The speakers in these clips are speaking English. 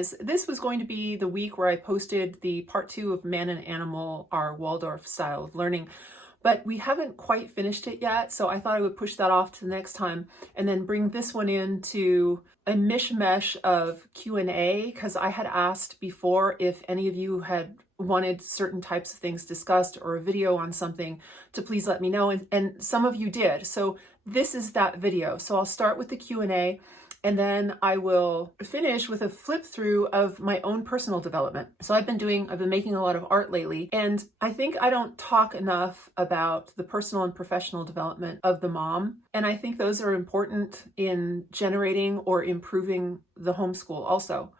guys. This was going to be the week where I posted the part 2 of Man and Animal, our Waldorf style of learning, but we haven't quite finished it yet, so I thought I would push that off to the next time and then bring this one into a mishmash of Q&A, because I had asked before if any of you had wanted certain types of things discussed or a video on something to please let me know, and some of you did. So this is that video. So I'll start with the Q&A, and then I will finish with a flip through of my own personal development. So I've been making a lot of art lately, and I think I don't talk enough about the personal and professional development of the mom. And I think those are important in generating or improving the homeschool also.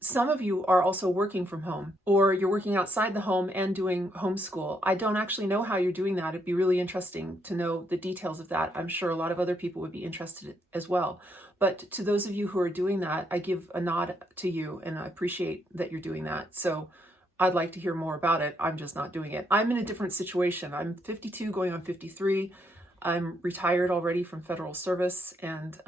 Some of you are also working from home, or you're working outside the home and doing homeschool. I don't actually know how you're doing that. It'd be really interesting to know the details of that. I'm sure a lot of other people would be interested as well. But to those of you who are doing that, I give a nod to you, and I appreciate that you're doing that. So I'd like to hear more about it. I'm just not doing it. I'm in a different situation. I'm 52 going on 53. I'm retired already from federal service, and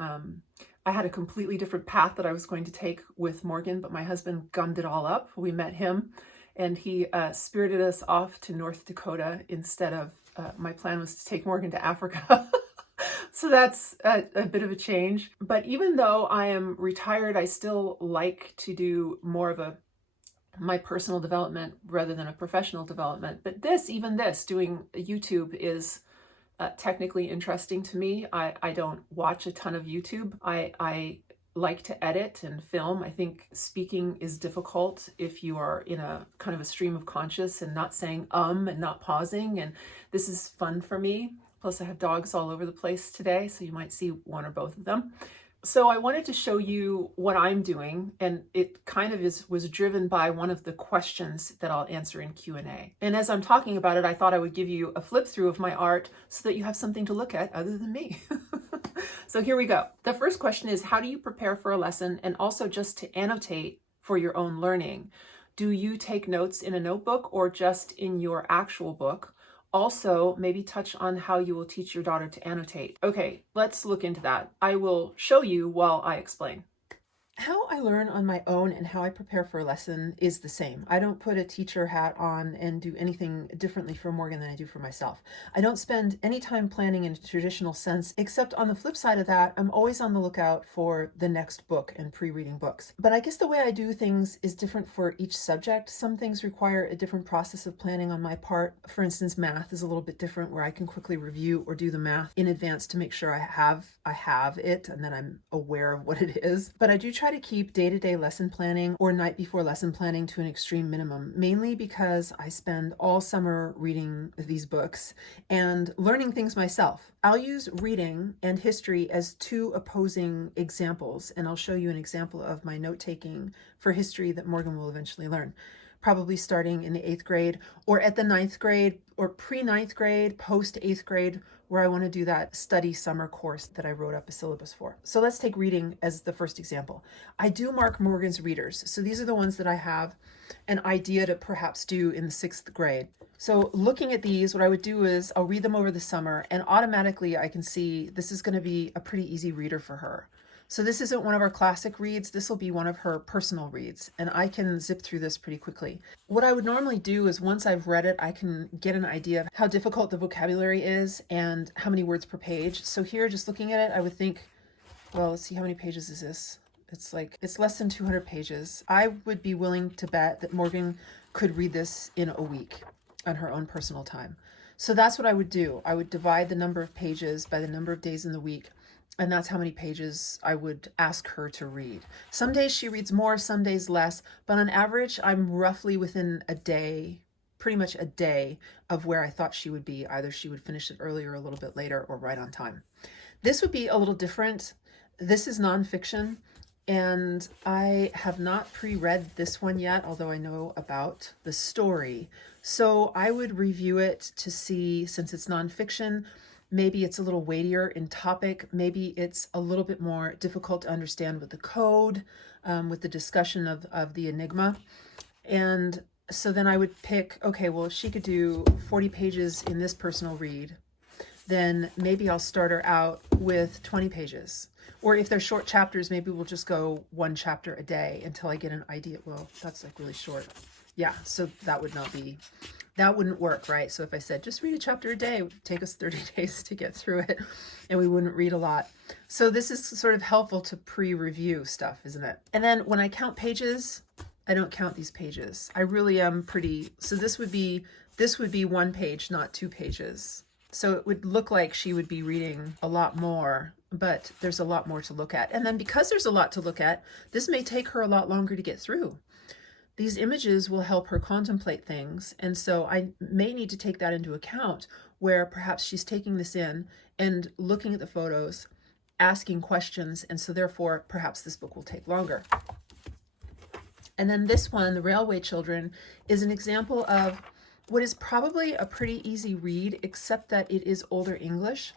I had a completely different path that I was going to take with Morgan, but my husband gummed it all up. We met him, and he spirited us off to North Dakota instead of, my plan was to take Morgan to Africa. So that's a bit of a change. But even though I am retired, I still like to do more of my personal development rather than a professional development. But even this, doing YouTube is technically interesting to me. I don't watch a ton of YouTube. I like to edit and film. I think speaking is difficult if you are in a kind of a stream of conscious and not saying and not pausing. And this is fun for me. Plus I have dogs all over the place today, so you might see one or both of them. So I wanted to show you what I'm doing, and it kind of was driven by one of the questions that I'll answer in Q&A. And as I'm talking about it, I thought I would give you a flip through of my art so that you have something to look at other than me. So here we go. The first question is, how do you prepare for a lesson and also just to annotate for your own learning? Do you take notes in a notebook or just in your actual book? Also, maybe touch on how you will teach your daughter to annotate. Okay, let's look into that. I will show you while I explain. How I learn on my own and how I prepare for a lesson is the same. I don't put a teacher hat on and do anything differently for Morgan than I do for myself. I don't spend any time planning in a traditional sense, except on the flip side of that, I'm always on the lookout for the next book and pre-reading books. But I guess the way I do things is different for each subject. Some things require a different process of planning on my part. For instance, math is a little bit different, where I can quickly review or do the math in advance to make sure I have it and then I'm aware of what it is. But I do try to keep day-to-day lesson planning or night before lesson planning to an extreme minimum, mainly because I spend all summer reading these books and learning things myself. I'll use reading and history as two opposing examples, and I'll show you an example of my note-taking for history that Morgan will eventually learn, probably starting in the 8th grade or at the 9th grade or pre-9th grade, post-8th grade, where I want to do that study summer course that I wrote up a syllabus for. So let's take reading as the first example. I do mark Morgan's readers. So these are the ones that I have an idea to perhaps do in the 6th grade. So looking at these, what I would do is I'll read them over the summer, and automatically I can see this is going to be a pretty easy reader for her. So this isn't one of our classic reads, this will be one of her personal reads, and I can zip through this pretty quickly. What I would normally do is once I've read it, I can get an idea of how difficult the vocabulary is and how many words per page. So here, just looking at it, I would think, well, let's see, how many pages is this? It's less than 200 pages. I would be willing to bet that Morgan could read this in a week on her own personal time. So that's what I would do. I would divide the number of pages by the number of days in the week, and that's how many pages I would ask her to read. Some days she reads more, some days less, but on average, I'm roughly within a day, pretty much a day of where I thought she would be. Either she would finish it earlier, a little bit later, or right on time. This would be a little different. This is nonfiction, and I have not pre-read this one yet, although I know about the story. So I would review it to see, since it's nonfiction, maybe it's a little weightier in topic. Maybe it's a little bit more difficult to understand with the code, with the discussion of the enigma. And so then I would pick, okay, well, if she could do 40 pages in this personal read, then maybe I'll start her out with 20 pages. Or if they're short chapters, maybe we'll just go one chapter a day until I get an idea. Well, that's like really short. Yeah, so that wouldn't work, right? So if I said, just read a chapter a day, it would take us 30 days to get through it, and we wouldn't read a lot. So this is sort of helpful to pre-review stuff, isn't it? And then when I count pages, I don't count these pages. I really am pretty, so this would be 1 page, not 2 pages. So it would look like she would be reading a lot more, but there's a lot more to look at. And then because there's a lot to look at, this may take her a lot longer to get through. These images will help her contemplate things. And so I may need to take that into account, where perhaps she's taking this in and looking at the photos, asking questions. And so therefore, perhaps this book will take longer. And then this one, The Railway Children, is an example of what is probably a pretty easy read, except that it is older English.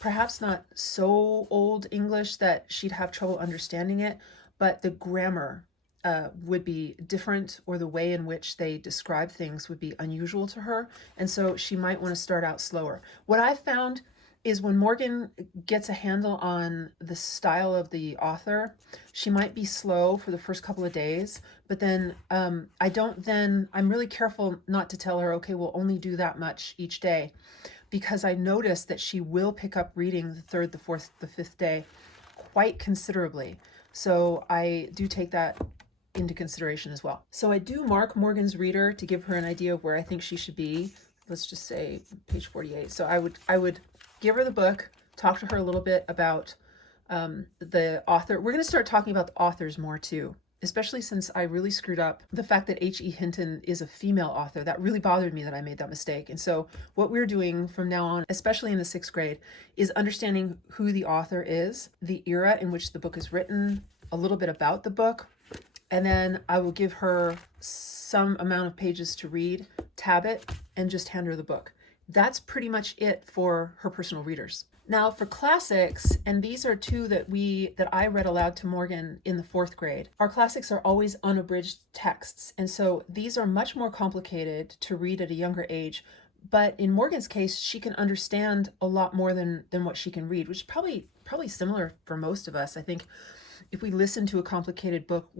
Perhaps not so old English that she'd have trouble understanding it, but the grammar would be different, or the way in which they describe things would be unusual to her. And so she might want to start out slower. What I've found is when Morgan gets a handle on the style of the author, she might be slow for the first couple of days, but then I'm really careful not to tell her, okay, we'll only do that much each day, because I noticed that she will pick up reading the 3rd, the 4th, the 5th day quite considerably. So I do take that into consideration as well. So I do mark Morgan's reader to give her an idea of where I think she should be. Let's just say page 48. So I would give her the book, talk to her a little bit about the author. We're going to start talking about the authors more too, especially since I really screwed up the fact that H.E. Hinton is a female author. That really bothered me that I made that mistake. And so what we're doing from now on, especially in the 6th grade, is understanding who the author is, the era in which the book is written, a little bit about the book, and then I will give her some amount of pages to read, tab it, and just hand her the book. That's pretty much it for her personal readers. Now for classics, and these are 2 that I read aloud to Morgan in the 4th grade. Our classics are always unabridged texts, and so these are much more complicated to read at a younger age. But in Morgan's case, she can understand a lot more than what she can read, which is probably similar for most of us. I think if we listen to a complicated book,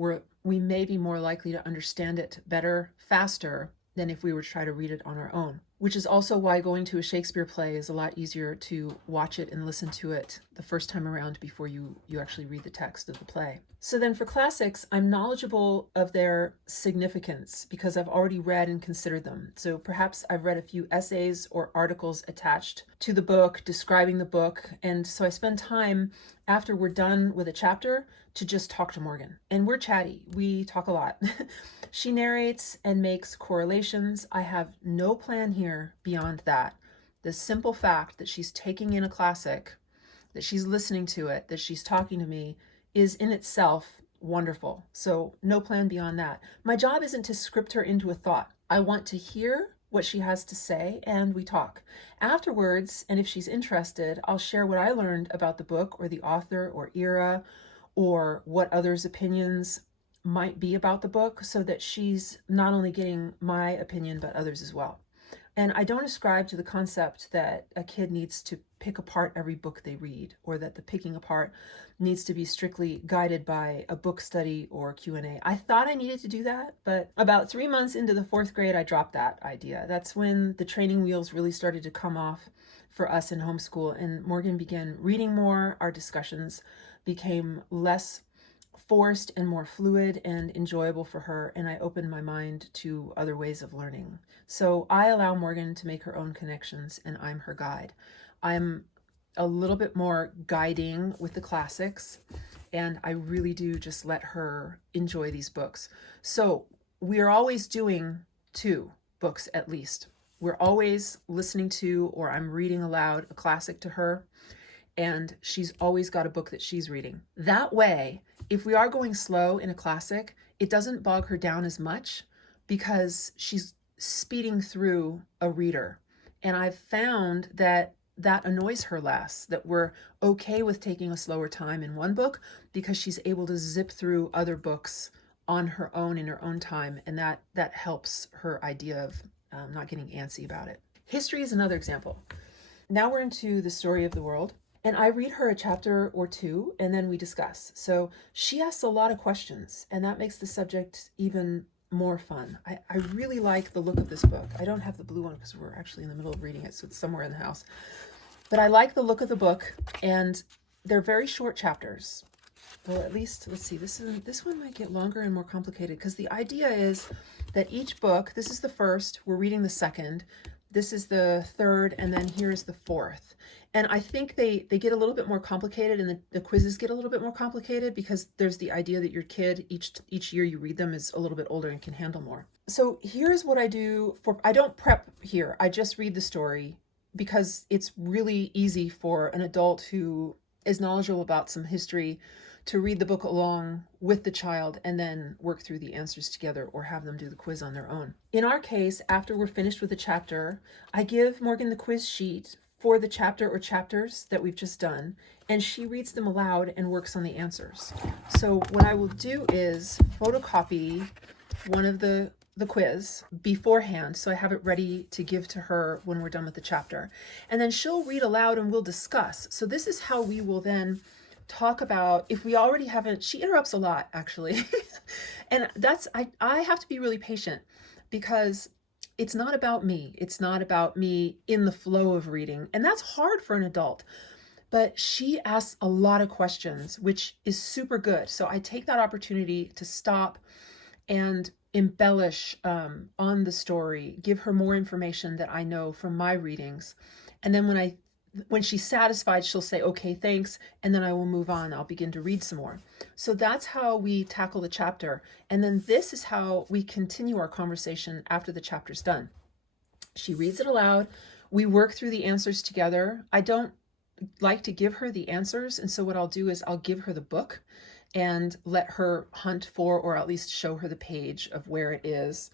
we may be more likely to understand it better, faster, than if we were to try to read it on our own. Which is also why going to a Shakespeare play is a lot easier to watch it and listen to it the first time around before you actually read the text of the play. So then for classics, I'm knowledgeable of their significance because I've already read and considered them. So perhaps I've read a few essays or articles attached to the book, describing the book. And so I spend time after we're done with a chapter to just talk to Morgan. And we're chatty. We talk a lot. She narrates and makes correlations. I have no plan here beyond that. The simple fact that she's taking in a classic, that she's listening to it, that she's talking to me is in itself wonderful. So no plan beyond that. My job isn't to script her into a thought. I want to hear what she has to say and we talk. Afterwards, and if she's interested, I'll share what I learned about the book or the author or era or what others' opinions might be about the book, so that she's not only getting my opinion but others as well. And I don't ascribe to the concept that a kid needs to pick apart every book they read, or that the picking apart needs to be strictly guided by a book study or Q&A. I thought I needed to do that, but about 3 months into the 4th grade, I dropped that idea. That's when the training wheels really started to come off for us in homeschool, and Morgan began reading more. Our discussions became less forced and more fluid and enjoyable for her, and I opened my mind to other ways of learning. So I allow Morgan to make her own connections, and I'm her guide. I'm a little bit more guiding with the classics, and I really do just let her enjoy these books. So we are always doing 2 books at least. We're always listening to, or I'm reading aloud a classic to her, and she's always got a book that she's reading. That way, if we are going slow in a classic, it doesn't bog her down as much because she's speeding through a reader. And I've found that annoys her less, that we're okay with taking a slower time in one book because she's able to zip through other books on her own in her own time. And that helps her idea of not getting antsy about it. History is another example. now we're into the story of the world. And I read her a chapter or two, and then we discuss. So she asks a lot of questions, and that makes the subject even more fun. I really like the look of this book. I don't have the blue one because we're actually in the middle of reading it, so it's somewhere in the house. But I like the look of the book, and they're very short chapters. Well, at least, let's see, this one might get longer and more complicated, because the idea is that each book, this is the first, we're reading the second, this is the third, and then here's the fourth. And I think they get a little bit more complicated, and the quizzes get a little bit more complicated because there's the idea that your kid, each year you read them, is a little bit older and can handle more. So here's what I do I don't prep here. I just read the story because it's really easy for an adult who is knowledgeable about some history to read the book along with the child and then work through the answers together or have them do the quiz on their own. In our case, after we're finished with the chapter, I give Morgan the quiz sheet for the chapter or chapters that we've just done, and she reads them aloud and works on the answers. So what I will do is photocopy one of the quiz beforehand, so I have it ready to give to her when we're done with the chapter. And then she'll read aloud and we'll discuss. So this is how we will then talk about, if we already haven't, she interrupts a lot actually. And I have to be really patient because it's not about me. It's not about me in the flow of reading. And that's hard for an adult. But she asks a lot of questions, which is super good. So I take that opportunity to stop and embellish on the story, give her more information that I know from my readings. And then when she's satisfied, she'll say, okay, thanks. And then I will move on. I'll begin to read some more. So that's how we tackle the chapter. And then this is how we continue our conversation after the chapter's done. She reads it aloud. We work through the answers together. I don't like to give her the answers. And so what I'll do is I'll give her the book and let her hunt for, or at least show her the page of where it is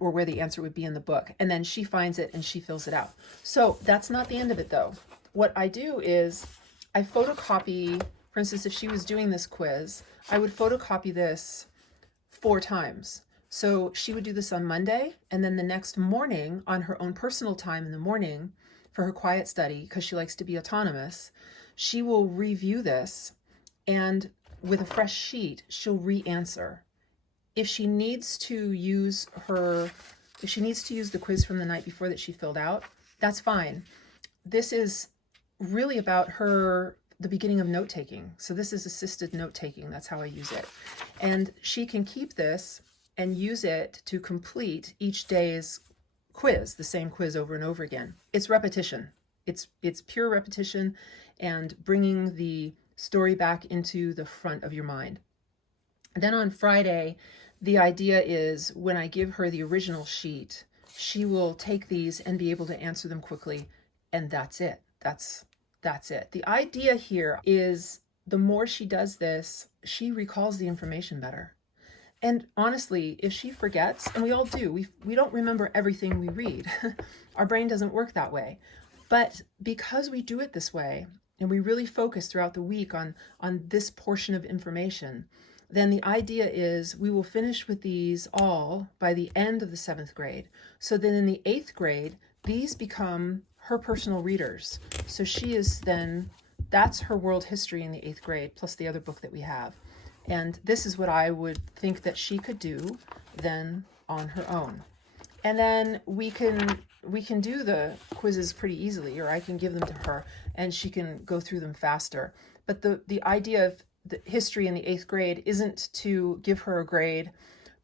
or where the answer would be in the book. And then she finds it and she fills it out. So that's not the end of it though. What I do is I photocopy, for instance, if she was doing this quiz, I would photocopy this 4 times. So she would do this on Monday, and then the next morning on her own personal time in the morning for her quiet study, because she likes to be autonomous, she will review this, and with a fresh sheet, she'll re-answer. If she needs to use the quiz from the night before that she filled out, that's fine. This is really about the beginning of note-taking. So this is assisted note-taking. That's how I use it. And she can keep this and use it to complete each day's quiz, the same quiz over and over again. It's repetition. It's pure repetition and bringing the story back into the front of your mind. Then on Friday, the idea is when I give her the original sheet, she will take these and be able to answer them quickly, and that's it. That's it. The idea here is the more she does this, she recalls the information better. And honestly, if she forgets, and we all do, we don't remember everything we read. Our brain doesn't work that way. But because we do it this way, and we really focus throughout the week on this portion of information, then the idea is we will finish with these all by the end of the 7th grade. So then in the 8th grade, these become her personal readers. So she is then, that's her world history in the 8th grade, plus the other book that we have. And this is what I would think that she could do then on her own. And then we can do the quizzes pretty easily, or I can give them to her and she can go through them faster. But the idea of the history in the 8th grade isn't to give her a grade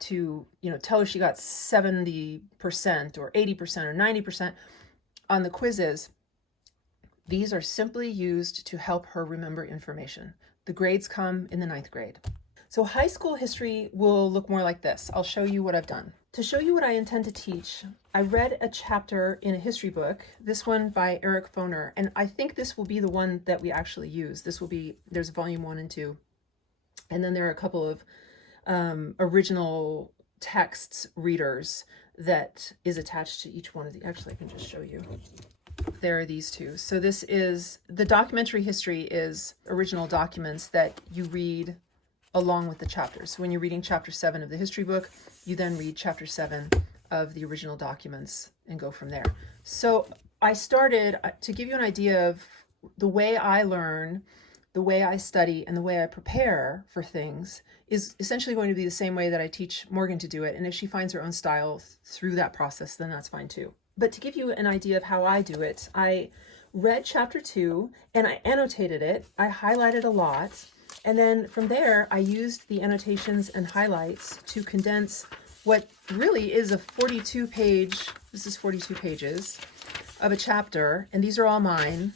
to, tell her she got 70% or 80% or 90% on the quizzes. These are simply used to help her remember information. The grades come in the 9th grade. So high school history will look more like this. I'll show you what I've done. To show you what I intend to teach, I read a chapter in a history book, this one by Eric Foner, and I think this will be the one that we actually use. There's volume 1 and 2, and then there are a couple of original texts readers that is attached to each one of the, actually I can just show you. There are these two. So this is, the documentary history is original documents that you read along with the chapters. So when you're reading chapter 7 of the history book, you then read chapter 7 of the original documents and go from there. So I started, to give you an idea of the way I learn, the way I study, and the way I prepare for things is essentially going to be the same way that I teach Morgan to do it. And if she finds her own style through that process, then that's fine too. But to give you an idea of how I do it, I read chapter 2 and I annotated it. I highlighted a lot. And then from there, I used the annotations and highlights to condense what really is a 42 page, this is 42 pages of a chapter. And these are all mine.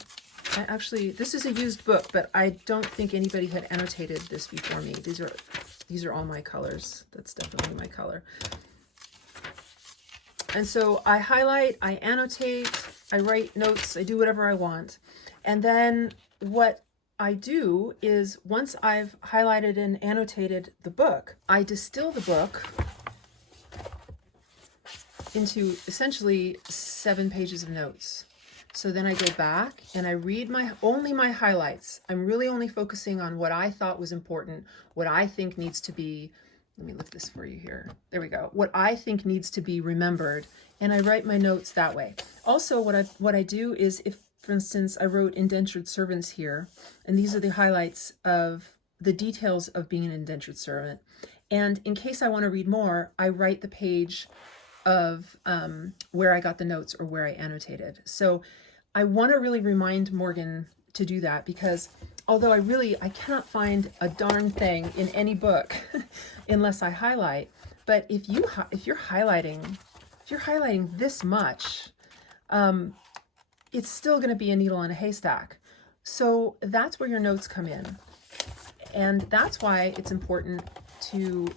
This is a used book, but I don't think anybody had annotated this before me. These are all my colors. That's definitely my color. And so I highlight, I annotate, I write notes, I do whatever I want. And then what I do is once I've highlighted and annotated the book, I distill the book into essentially 7 pages of notes. So then I go back and I read only my highlights. I'm really only focusing on what I thought was important, what I think needs to be, let me lift this for you here. There we go. What I think needs to be remembered. And I write my notes that way. Also, what I do is if, for instance, I wrote indentured servants here, and these are the highlights of the details of being an indentured servant. And in case I want to read more, I write the page of where I got the notes or where I annotated. So I want to really remind Morgan to do that, because although I cannot find a darn thing in any book unless I highlight. But if you're highlighting this much, it's still going to be a needle in a haystack. So that's where your notes come in. And that's why it's important to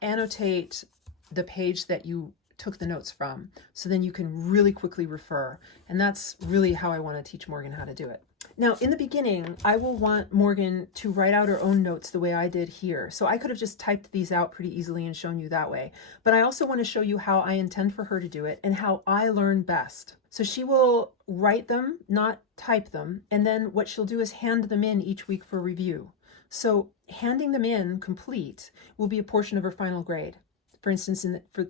annotate the page that you took the notes from, so then you can really quickly refer. And that's really how I want to teach Morgan how to do it. Now, in the beginning, I will want Morgan to write out her own notes the way I did here. So I could have just typed these out pretty easily and shown you that way. But I also want to show you how I intend for her to do it and how I learn best. So she will write them, not type them. And then what she'll do is hand them in each week for review. So handing them in complete will be a portion of her final grade. For instance,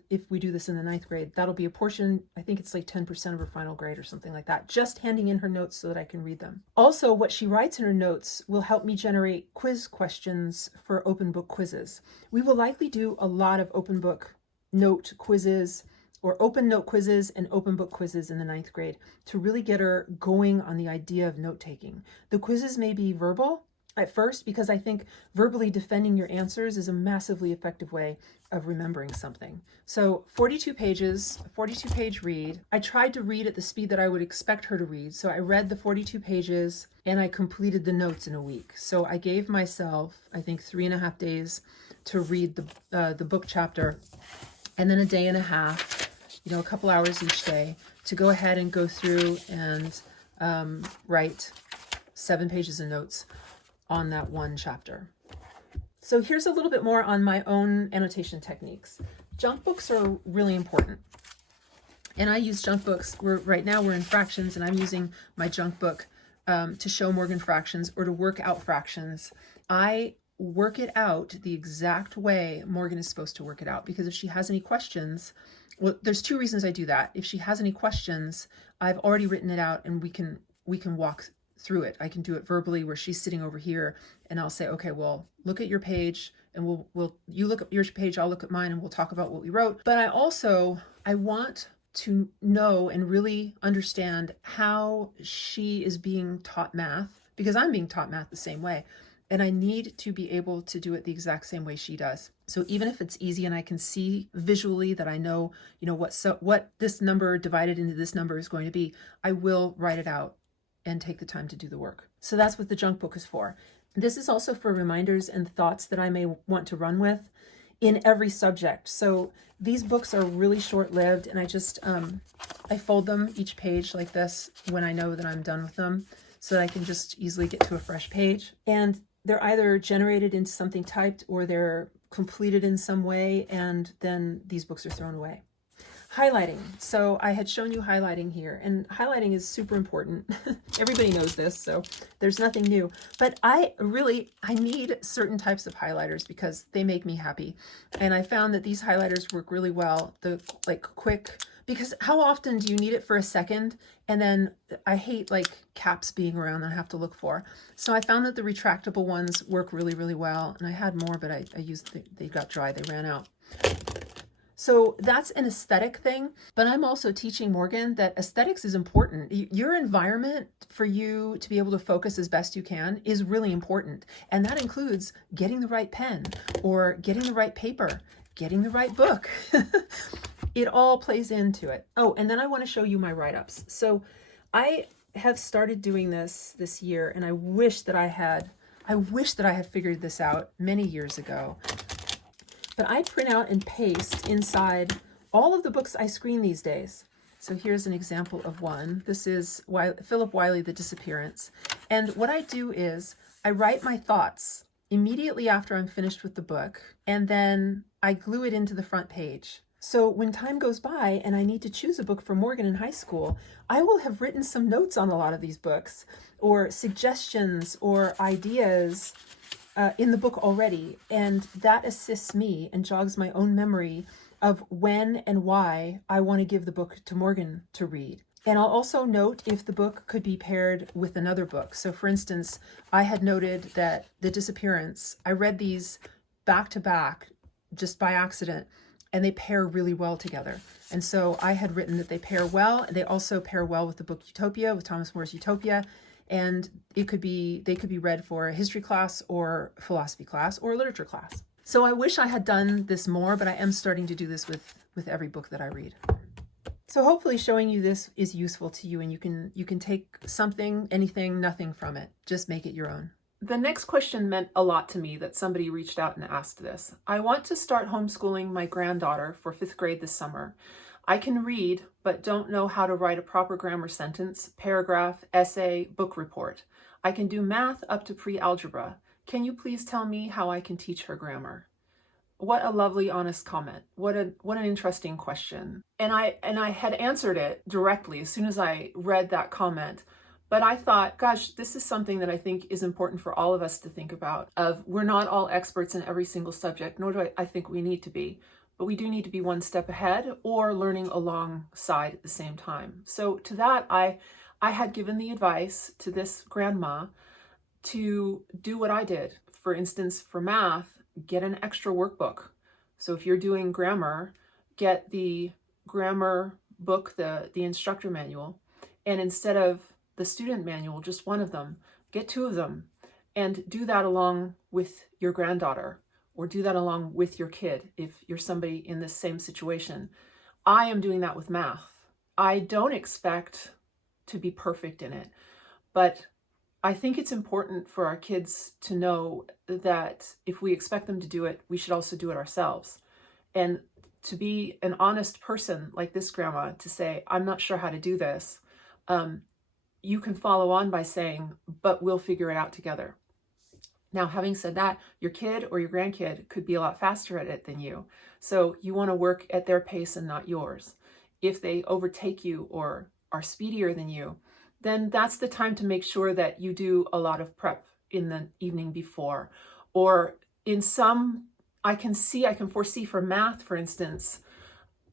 if we do this in the 9th grade, that'll be a portion, I think it's like 10% of her final grade or something like that, just handing in her notes so that I can read them. Also, what she writes in her notes will help me generate quiz questions for open book quizzes. We will likely do a lot of open book note quizzes or open note quizzes and open book quizzes in the 9th grade to really get her going on the idea of note taking. The quizzes may be verbal at first, because I think verbally defending your answers is a massively effective way of remembering something. So 42 pages, 42-page read. I tried to read at the speed that I would expect her to read. So I read the 42 pages and I completed the notes in a week. So I gave myself, I think, 3.5 days to read the book chapter, and then a day and a half, a couple hours each day to go ahead and go through and write 7 pages of notes on that one chapter. So here's a little bit more on my own annotation techniques. Junk books are really important. And I use junk books. Right now we're in fractions, and I'm using my junk book to show Morgan fractions or to work out fractions. I work it out the exact way Morgan is supposed to work it out, because if she has any questions, well, there's 2 reasons I do that. If she has any questions, I've already written it out and we can walk through it. I can do it verbally where she's sitting over here and I'll say, okay, well, look at your page, and you look at your page, I'll look at mine, and we'll talk about what we wrote. But I want to know and really understand how she is being taught math, because I'm being taught math the same way. And I need to be able to do it the exact same way she does. So even if it's easy and I can see visually that I know, what this number divided into this number is going to be, I will write it out and take the time to do the work. So that's what the junk book is for. This is also for reminders and thoughts that I may want to run with in every subject. So these books are really short-lived, and I just, I fold them each page like this when I know that I'm done with them, so that I can just easily get to a fresh page. And they're either generated into something typed or they're completed in some way, and then these books are thrown away. Highlighting. So I had shown you highlighting here, and highlighting is super important. Everybody knows this, so there's nothing new. But I need certain types of highlighters because they make me happy. And I found that these highlighters work really well. The quick, because how often do you need it for a second? And then I hate like caps being around that I have to look for. So I found that the retractable ones work really, really well. And I had more, but I used, they got dry, they ran out. So that's an aesthetic thing, but I'm also teaching Morgan that aesthetics is important. Your environment for you to be able to focus as best you can is really important. And that includes getting the right pen or getting the right paper, getting the right book. It all plays into it. Oh, and then I want to show you my write-ups. So I have started doing this year, and I wish that I had figured this out many years ago. But I print out and paste inside all of the books I screen these days. So here's an example of one. This is Philip Wiley, The Disappearance. And what I do is I write my thoughts immediately after I'm finished with the book, and then I glue it into the front page. So when time goes by and I need to choose a book for Morgan in high school, I will have written some notes on a lot of these books, or suggestions or ideas in the book already, and that assists me and jogs my own memory of when and why I want to give the book to Morgan to read. And I'll also note if the book could be paired with another book. So for instance, I had noted that The Disappearance, I read these back to back just by accident, and they pair really well together. And so I had written that they pair well, and they also pair well with the book Utopia, with Thomas More's Utopia. And they could be read for a history class or philosophy class or literature class. So I wish I had done this more, but I am starting to do this with every book that I read. So hopefully showing you this is useful to you, and you can take something, anything, nothing from it. Just make it your own. The next question meant a lot to me that somebody reached out and asked this. I want to start homeschooling my granddaughter for 5th grade this summer. I can read, but don't know how to write a proper grammar sentence, paragraph, essay, book report. I can do math up to pre-algebra. Can you please tell me how I can teach her grammar? What a lovely, honest comment. What an interesting question. And I had answered it directly as soon as I read that comment. But I thought, gosh, this is something that I think is important for all of us to think about. We're not all experts in every single subject, nor do I think we need to be. But we do need to be one step ahead or learning alongside at the same time. So to that, I had given the advice to this grandma to do what I did. For instance, for math, get an extra workbook. So if you're doing grammar, get the grammar book, the instructor manual, and instead of the student manual, just one of them, get 2 of them, and do that along with your granddaughter, or do that along with your kid if you're somebody in this same situation. I am doing that with math. I don't expect to be perfect in it, but I think it's important for our kids to know that if we expect them to do it, we should also do it ourselves. And to be an honest person like this grandma, to say, I'm not sure how to do this, you can follow on by saying, but we'll figure it out together. Now, having said that, your kid or your grandkid could be a lot faster at it than you. So you want to work at their pace and not yours. If they overtake you or are speedier than you, then that's the time to make sure that you do a lot of prep in the evening before. Or in some, I can foresee for math, for instance,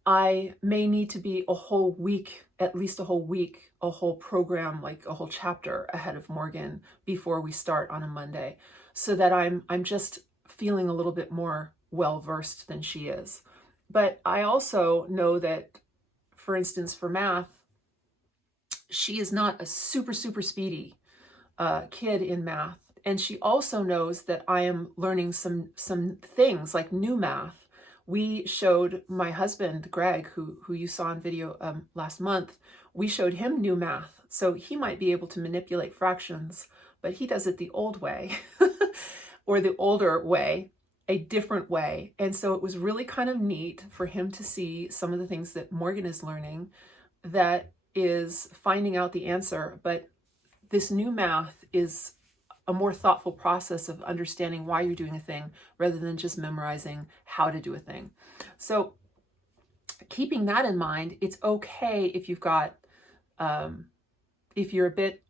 I may need to be a whole week, at least a whole week, a whole program, like a whole chapter ahead of Morgan before we start on a Monday, so that I'm just feeling a little bit more well-versed than she is. But I also know that, for instance, for math, she is not a super speedy kid in math. And she also knows that I am learning some things like new math. We showed my husband, Greg, who you saw in video last month, we showed him new math. So he might be able to manipulate fractions, but he does it the old way or the older way, a different way. And so it was really kind of neat for him to see some of the things that Morgan is learning that is finding out the answer. But this new math is a more thoughtful process of understanding why you're doing a thing rather than just memorizing how to do a thing. So keeping that in mind, it's okay if you've got, if you're a bit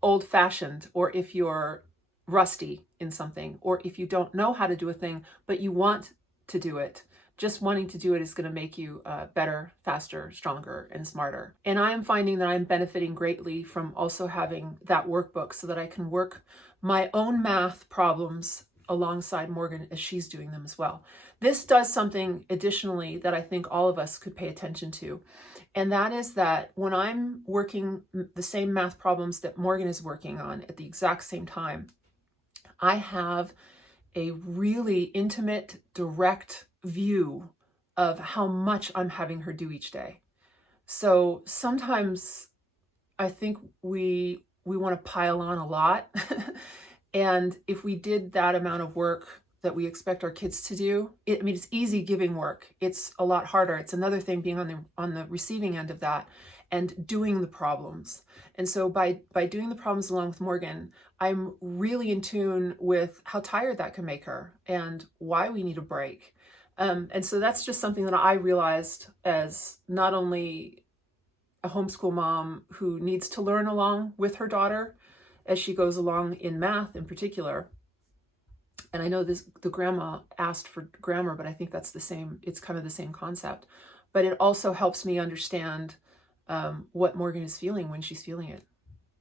old-fashioned, or if you're rusty in something, or if you don't know how to do a thing, but you want to do it. just wanting to do it is going to make you better, faster, stronger, and smarter. And I am finding that I'm benefiting greatly from also having that workbook so that I can work my own math problems alongside Morgan as she's doing them as well. This does something additionally that I think all of us could pay attention to. And that is that when I'm working the same math problems that Morgan is working on at the exact same time, I have a really intimate, direct view of how much I'm having her do each day. So sometimes I think we want to pile on a lot. And if we did that amount of work that we expect our kids to do, it's easy giving work. It's a lot harder. It's another thing being on the receiving end of that and doing the problems. And so by doing the problems along with Morgan, I'm really in tune with how tired that can make her and why we need a break. And so that's just something that I realized as not only a homeschool mom who needs to learn along with her daughter as she goes along in math in particular. And I know the grandma asked for grammar, but I think that's the same. It's kind of the same concept. But it also helps me understand what Morgan is feeling when she's feeling it.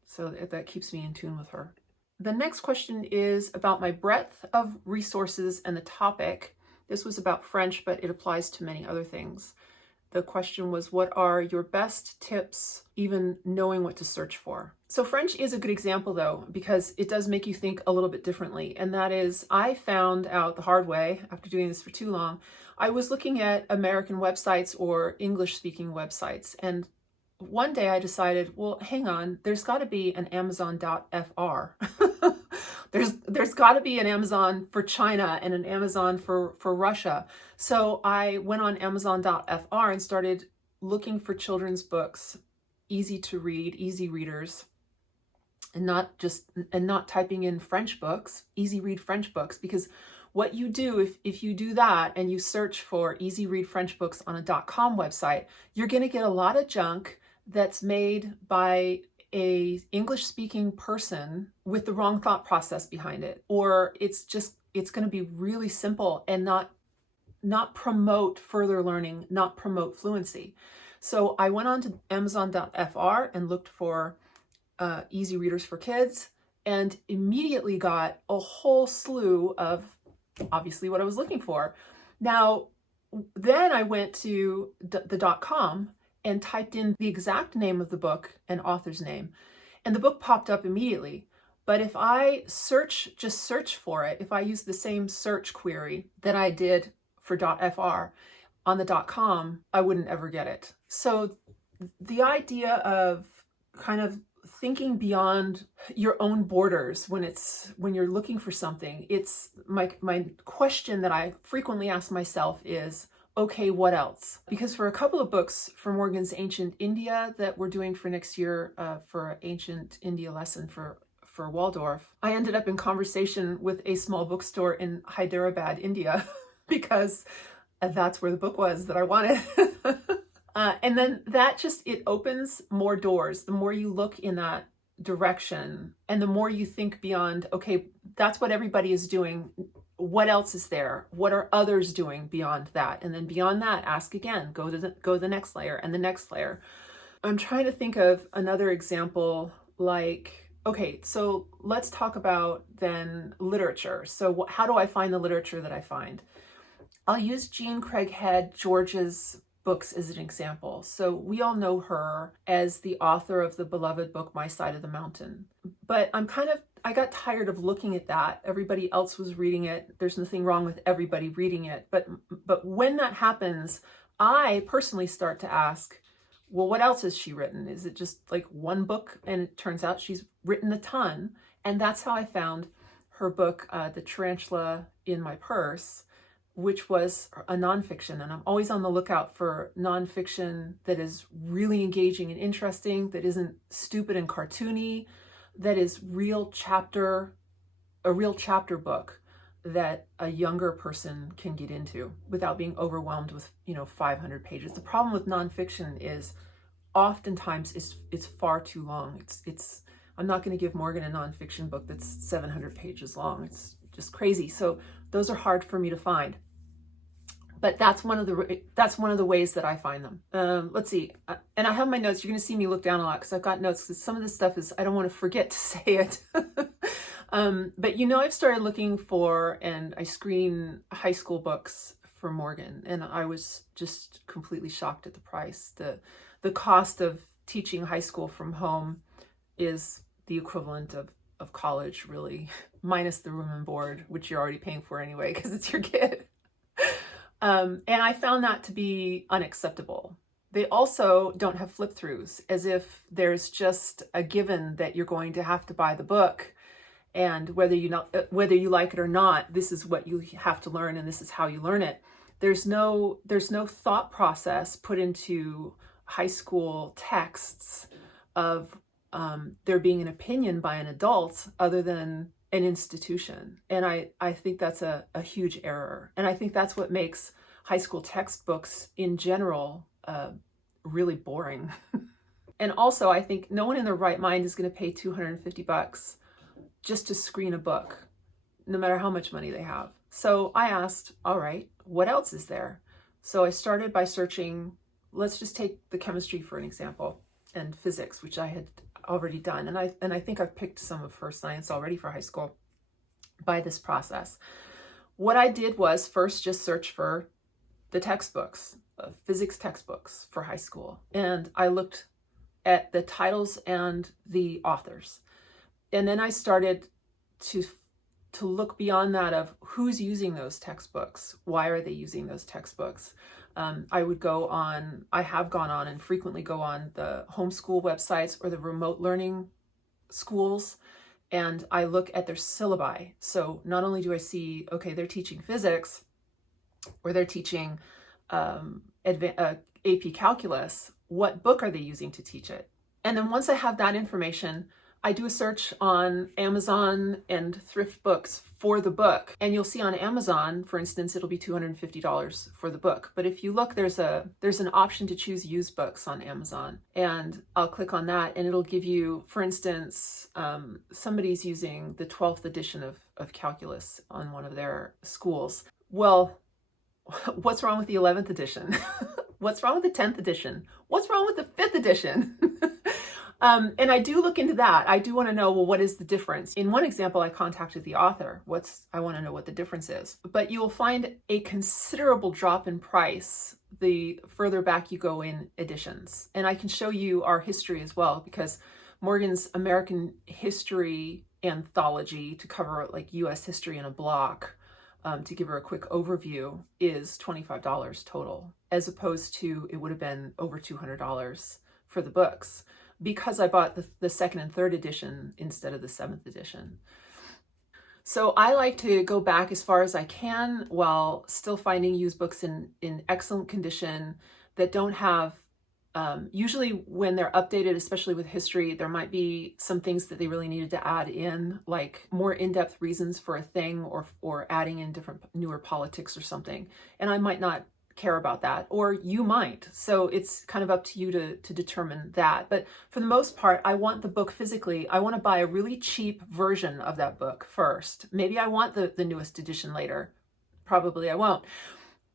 So that keeps me in tune with her. The next question is about my breadth of resources and the topic. This was about French, but it applies to many other things. The question was, what are your best tips, even knowing what to search for? So French is a good example, though, because it does make you think a little bit differently. And that is, I found out the hard way after doing this for too long. I was looking at American websites or English-speaking websites. And one day I decided, well, hang on, there's got to be an Amazon.fr. There's got to be an Amazon for China and an Amazon for Russia. So I went on Amazon.fr and started looking for children's books, easy to read, easy readers, and not typing in French books, easy read French books, because what you do if you do that and you search for easy read French books on a .com website, you're going to get a lot of junk that's made by a English-speaking person with the wrong thought process behind it, or it's going to be really simple and not promote further learning, not promote fluency. So I went on to Amazon.fr and looked for easy readers for kids, and immediately got a whole slew of obviously what I was looking for. Now, then I went to the .com and typed in the exact name of the book and author's name, and the book popped up immediately. But if I just search for it, if I use the same search query that I did for .fr on the .com, I wouldn't ever get it. So the idea of kind of thinking beyond your own borders when you're looking for something, it's my question that I frequently ask myself is, okay, what else? Because for a couple of books for Morgan's Ancient India that we're doing for next year for Ancient India lesson for Waldorf, I ended up in conversation with a small bookstore in Hyderabad, India, because that's where the book was that I wanted. And then that it opens more doors. The more you look in that direction and the more you think beyond, okay, that's what everybody is doing. What else is there? What are others doing beyond that? And then beyond that, ask again, go the next layer and the next layer. I'm trying to think of another example, like, okay, so let's talk about then literature. So how do I find the literature that I find? I'll use Jean Craighead George's books as an example. So we all know her as the author of the beloved book, My Side of the Mountain. But I got tired of looking at that. Everybody else was reading it. There's nothing wrong with everybody reading it. But when that happens, I personally start to ask, well, what else has she written? Is it just like one book? And it turns out she's written a ton. And that's how I found her book, The Tarantula in My Purse, which was a nonfiction. And I'm always on the lookout for nonfiction that is really engaging and interesting, that isn't stupid and cartoony, that is a real chapter book that a younger person can get into without being overwhelmed with 500 pages. The problem with nonfiction is oftentimes it's far too long. I'm not going to give Morgan a nonfiction book that's 700 pages long. It's just crazy. So those are hard for me to find. But that's one of the ways that I find them. Let's see, and I have my notes. You're going to see me look down a lot because I've got notes. Because some of this stuff is I don't want to forget to say it. But I've started looking for, and I screen high school books for Morgan, and I was just completely shocked at the price. The cost of teaching high school from home is the equivalent of college, really, minus the room and board, which you're already paying for anyway because it's your kid. And I found that to be unacceptable. They also don't have flip throughs, as if there's just a given that you're going to have to buy the book, and whether you like it or not, this is what you have to learn and this is how you learn it. There's no thought process put into high school texts of there being an opinion by an adult other than an institution. And I think that's a huge error. And I think that's what makes high school textbooks in general really boring. And also, I think no one in their right mind is going to pay $250 just to screen a book, no matter how much money they have. So I asked, all right, what else is there? So I started by searching. Let's just take the chemistry for an example, and physics, which I had already done. And I think I've picked some of her science already for high school by this process. What I did was first just search for the textbooks, physics textbooks for high school. And I looked at the titles and the authors. And then I started to look beyond that of who's using those textbooks. Why are they using those textbooks? I have gone on and frequently go on the homeschool websites or the remote learning schools, and I look at their syllabi. So not only do I see, okay, they're teaching physics or they're teaching AP calculus, what book are they using to teach it? And then once I have that information, I do a search on Amazon and thrift books for the book. And you'll see on Amazon, for instance, it'll be $250 for the book. But if you look, there's an option to choose used books on Amazon. And I'll click on that and it'll give you, for instance, somebody's using the 12th edition of calculus on one of their schools. Well, what's wrong with the 11th edition? What's wrong with the 10th edition? What's wrong with the 5th edition? And I do look into that. I do want to know, well, what is the difference? In one example, I contacted the author. I want to know what the difference is. But you will find a considerable drop in price the further back you go in editions. And I can show you our history as well, because Morgan's American History Anthology, to cover like US history in a block, to give her a quick overview, is $25 total, as opposed to it would have been over $200 for the books, because I bought the second and third edition instead of the 7th edition. So I like to go back as far as I can while still finding used books in excellent condition that don't have, usually when they're updated, especially with history, there might be some things that they really needed to add in, like more in-depth reasons for a thing, or adding in different newer politics or something. And I might not care about that, or you might. So it's kind of up to you to determine that. But for the most part, I want the book physically. I want to buy a really cheap version of that book first. Maybe I want the newest edition later. Probably I won't.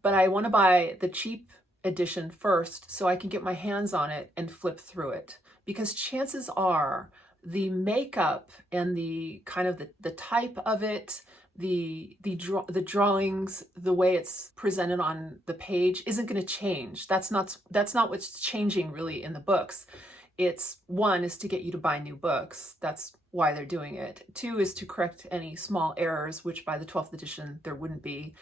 But I want to buy the cheap edition first so I can get my hands on it and flip through it. Because chances are the makeup and the kind of the type of it, the drawings, the way it's presented on the page isn't going to change. That's not what's changing really in the books. It's, one is to get you to buy new books. That's why they're doing it. 2 is to correct any small errors, which by the 12th edition there wouldn't be.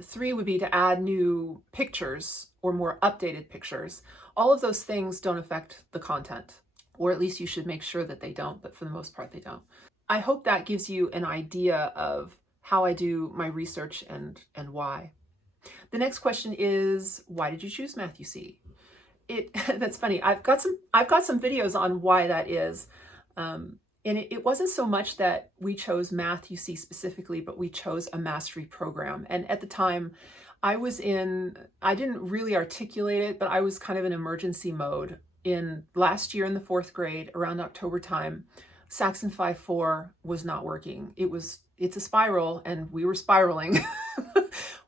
3 would be to add new pictures or more updated pictures. All of those things don't affect the content, or at least you should make sure that they don't, but for the most part they don't. I hope that gives you an idea of how I do my research and why. The next question is, why did you choose Math UC? That's funny. I've got some videos on why that is. And it wasn't so much that we chose Math UC specifically, but we chose a mastery program. And at the time I didn't really articulate it, but I was kind of in emergency mode. Last year in the 4th grade, around October time, Saxon 5-4 was not working. It's a spiral, and we were spiraling.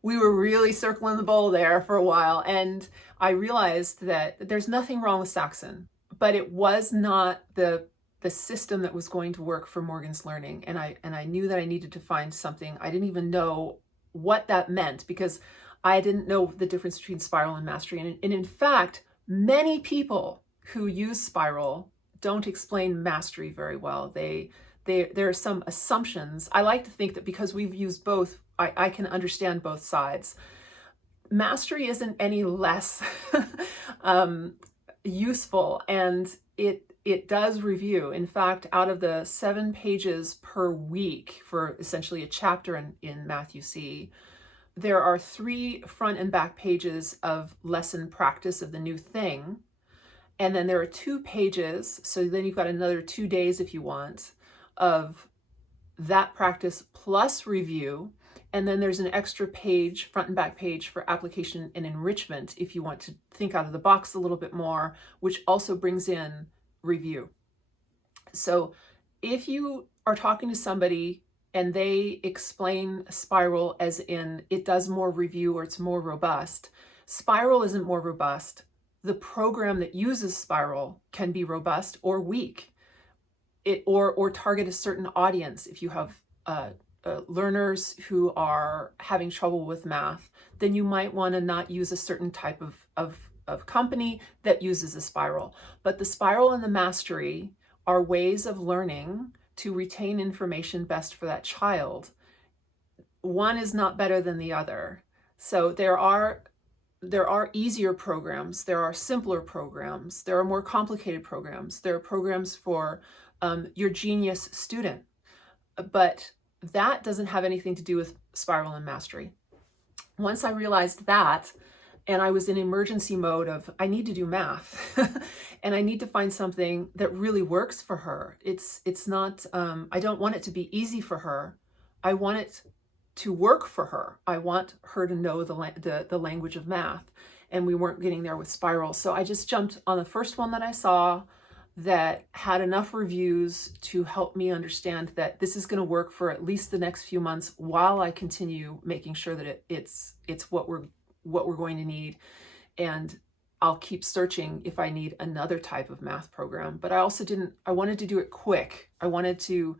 we were really circling the bowl there for a while. And I realized that there's nothing wrong with Saxon, but it was not the system that was going to work for Morgan's learning. And I knew that I needed to find something. I didn't even know what that meant because I didn't know the difference between spiral and mastery. And in fact, many people who use spiral don't explain mastery very well. There are some assumptions. I like to think that because we've used both, I can understand both sides. Mastery isn't any less useful, and it does review. In fact, out of the 7 pages per week for essentially a chapter in Math UC, there are 3 front and back pages of lesson practice of the new thing. And then there are 2 pages, so then you've got another 2 days if you want, of that practice plus review. And then there's an extra page, front and back page, for application and enrichment if you want to think out of the box a little bit more, which also brings in review. So if you are talking to somebody and they explain spiral as in it does more review or it's more robust, spiral isn't more robust. The program that uses spiral can be robust or weak, or target a certain audience. If you have learners who are having trouble with math, then you might want to not use a certain type of company that uses a spiral. But the spiral and the mastery are ways of learning to retain information best for that child. One is not better than the other. So there are easier programs, there are simpler programs, there are more complicated programs, there are programs for your genius student, but that doesn't have anything to do with spiral and mastery. Once I realized that, and I was in emergency mode of, I need to do math and I need to find something that really works for her. It's not, I don't want it to be easy for her. I want it to work for her. I want her to know the language of math, and we weren't getting there with spiral. So I just jumped on the first one that I saw that had enough reviews to help me understand that this is going to work for at least the next few months while I continue making sure that it's what we're going to need. And I'll keep searching if I need another type of math program. But I wanted to do it quick. I wanted to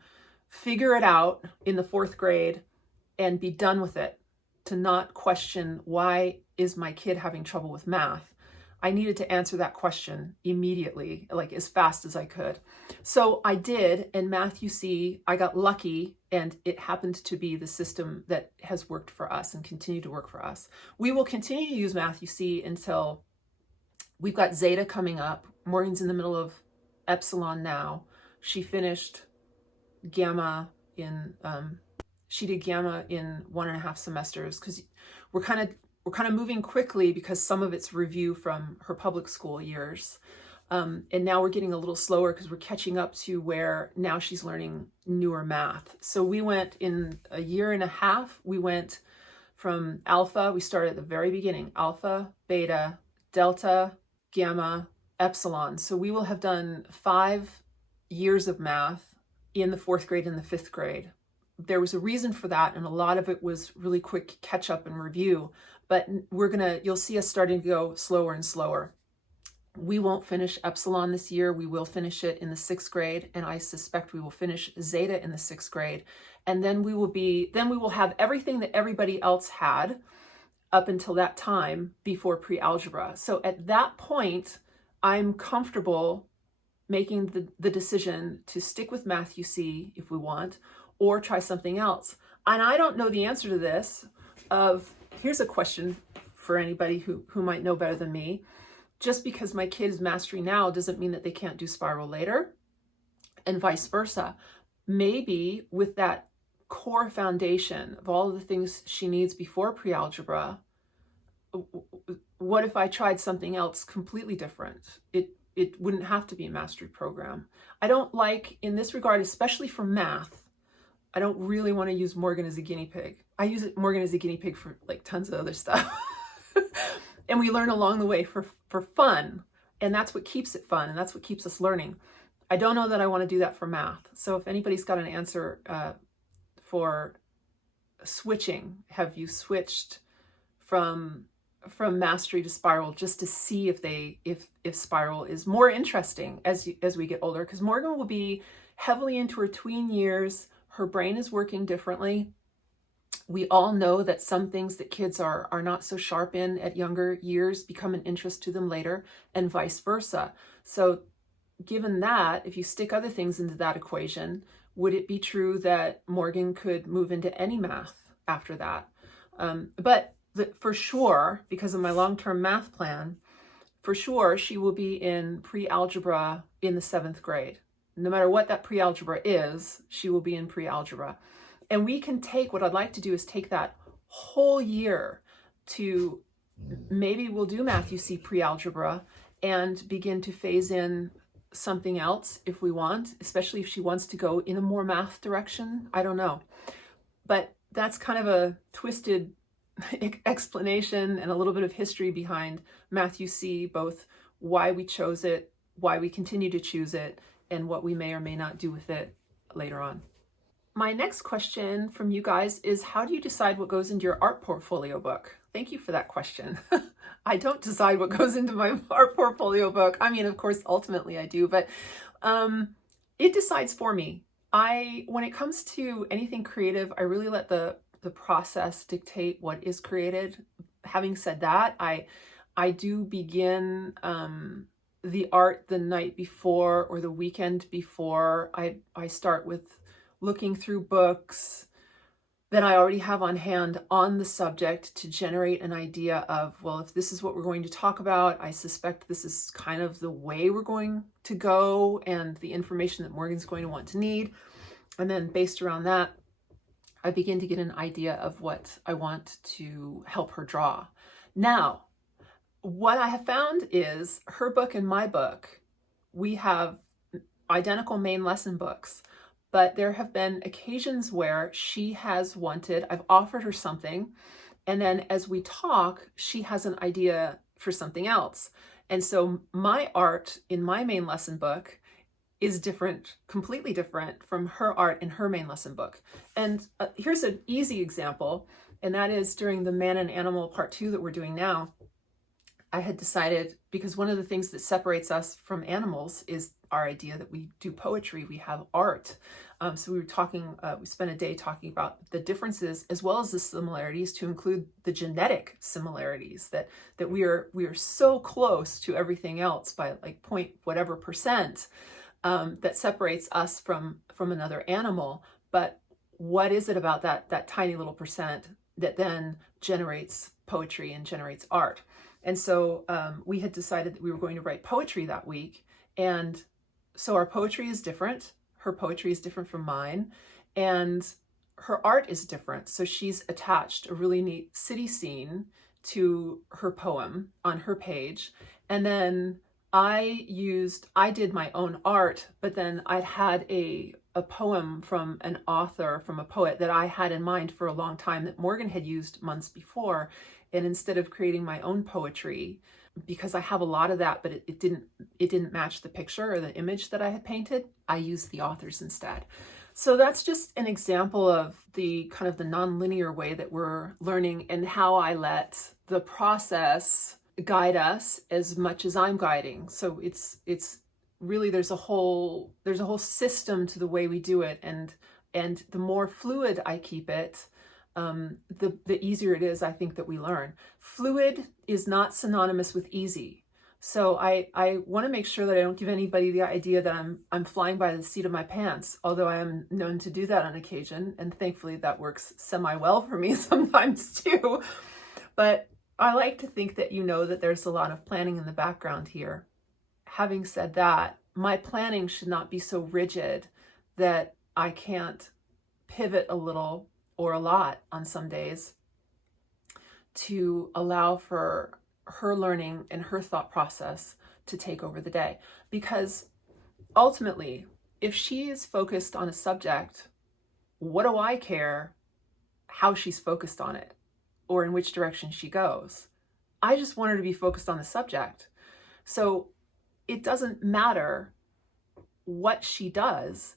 figure it out in the 4th grade and be done with it, to not question, why is my kid having trouble with math? I needed to answer that question immediately, like as fast as I could. So I did, and Math UC, I got lucky, and it happened to be the system that has worked for us and continue to work for us. We will continue to use Math UC until we've got Zeta coming up. Morgan's in the middle of Epsilon now. She finished Gamma in, she did Gamma in 1.5 semesters, because we're kind of moving quickly because some of it's review from her public school years. And now we're getting a little slower because we're catching up to where now she's learning newer math. So we went in a 1.5 years, we went from alpha, we started at the very beginning, alpha, beta, delta, gamma, epsilon. So we will have done 5 years of math in the 4th grade and the 5th grade. There was a reason for that, and a lot of it was really quick catch up and review, but you'll see us starting to go slower and slower. We won't finish Epsilon this year. We will finish it in the 6th grade, and I suspect we will finish Zeta in the 6th grade. And then we will have everything that everybody else had up until that time before pre-algebra. So at that point, I'm comfortable making the decision to stick with Math UC if we want, or try something else. And I don't know the answer to this. Here's a question for anybody who might know better than me. Just because my kid is mastering now doesn't mean that they can't do spiral later, and vice versa. Maybe with that core foundation of all of the things she needs before pre-algebra, what if I tried something else completely different? It wouldn't have to be a mastery program. I don't like, in this regard, especially for math, I don't really want to use Morgan as a guinea pig. I use Morgan as a guinea pig for like tons of other stuff. And we learn along the way for fun. And that's what keeps it fun. And that's what keeps us learning. I don't know that I want to do that for math. So if anybody's got an answer for switching, have you switched from mastery to spiral, just to see if spiral is more interesting as we get older, because Morgan will be heavily into her tween years. Her brain is working differently. We all know that some things that kids are not so sharp in at younger years become an interest to them later, and vice versa. So given that, if you stick other things into that equation, would it be true that Morgan could move into any math after that? But for sure, because of my long-term math plan, for sure she will be in pre-algebra in the 7th grade. No matter what that pre-algebra is, she will be in pre-algebra. And we can take, what I'd like to do is take that whole year to, maybe we'll do Math UC pre-algebra and begin to phase in something else if we want, especially if she wants to go in a more math direction. I don't know. But that's kind of a twisted explanation and a little bit of history behind Math UC, both why we chose it, why we continue to choose it, and what we may or may not do with it later on. My next question from you guys is, how do you decide what goes into your art portfolio book? Thank you for that question. I don't decide what goes into my art portfolio book. I mean, of course, ultimately I do, but it decides for me. When it comes to anything creative, I really let the process dictate what is created. Having said that, I do begin the art the night before or the weekend before. I start with looking through books that I already have on hand on the subject to generate an idea of, well, if this is what we're going to talk about, I suspect this is kind of the way we're going to go and the information that Morgan's going to want to need. And then based around that, I begin to get an idea of what I want to help her draw. Now, what I have found is her book and my book, we have identical main lesson books, but there have been occasions where she has wanted, I've offered her something, and then as we talk, she has an idea for something else. And so my art in my main lesson book is different, completely different from her art in her main lesson book. And here's an easy example, and that is during the Man and Animal Part 2 that we're doing now. I had decided, because one of the things that separates us from animals is our idea that we do poetry, we have art. So we were talking, we spent a day talking about the differences as well as the similarities, to include the genetic similarities, that we are so close to everything else by like point whatever percent, that separates us from another animal. But what is it about that tiny little percent that then generates poetry and generates art? And so we had decided that we were going to write poetry that week. And so our poetry is different. Her poetry is different from mine. And her art is different. So she's attached a really neat city scene to her poem on her page. And then I did my own art, but then I had a poem from an author, from a poet that I had in mind for a long time that Morgan had used months before. And instead of creating my own poetry, because I have a lot of that, but it didn't match the picture or the image that I had painted, I used the author's instead. So that's just an example of the kind of the nonlinear way that we're learning, and how I let the process guide us as much as I'm guiding. So it's really, there's a whole system to the way we do it, and the more fluid I keep it, the easier it is, I think, that we learn. Fluid is not synonymous with easy. So I want to make sure that I don't give anybody the idea that I'm flying by the seat of my pants, although I am known to do that on occasion, and thankfully that works semi-well for me sometimes too. But I like to think that you know that there's a lot of planning in the background here. Having said that, my planning should not be so rigid that I can't pivot a little or a lot on some days to allow for her learning and her thought process to take over the day. Because ultimately, if she is focused on a subject, what do I care how she's focused on it or in which direction she goes? I just want her to be focused on the subject. So it doesn't matter what she does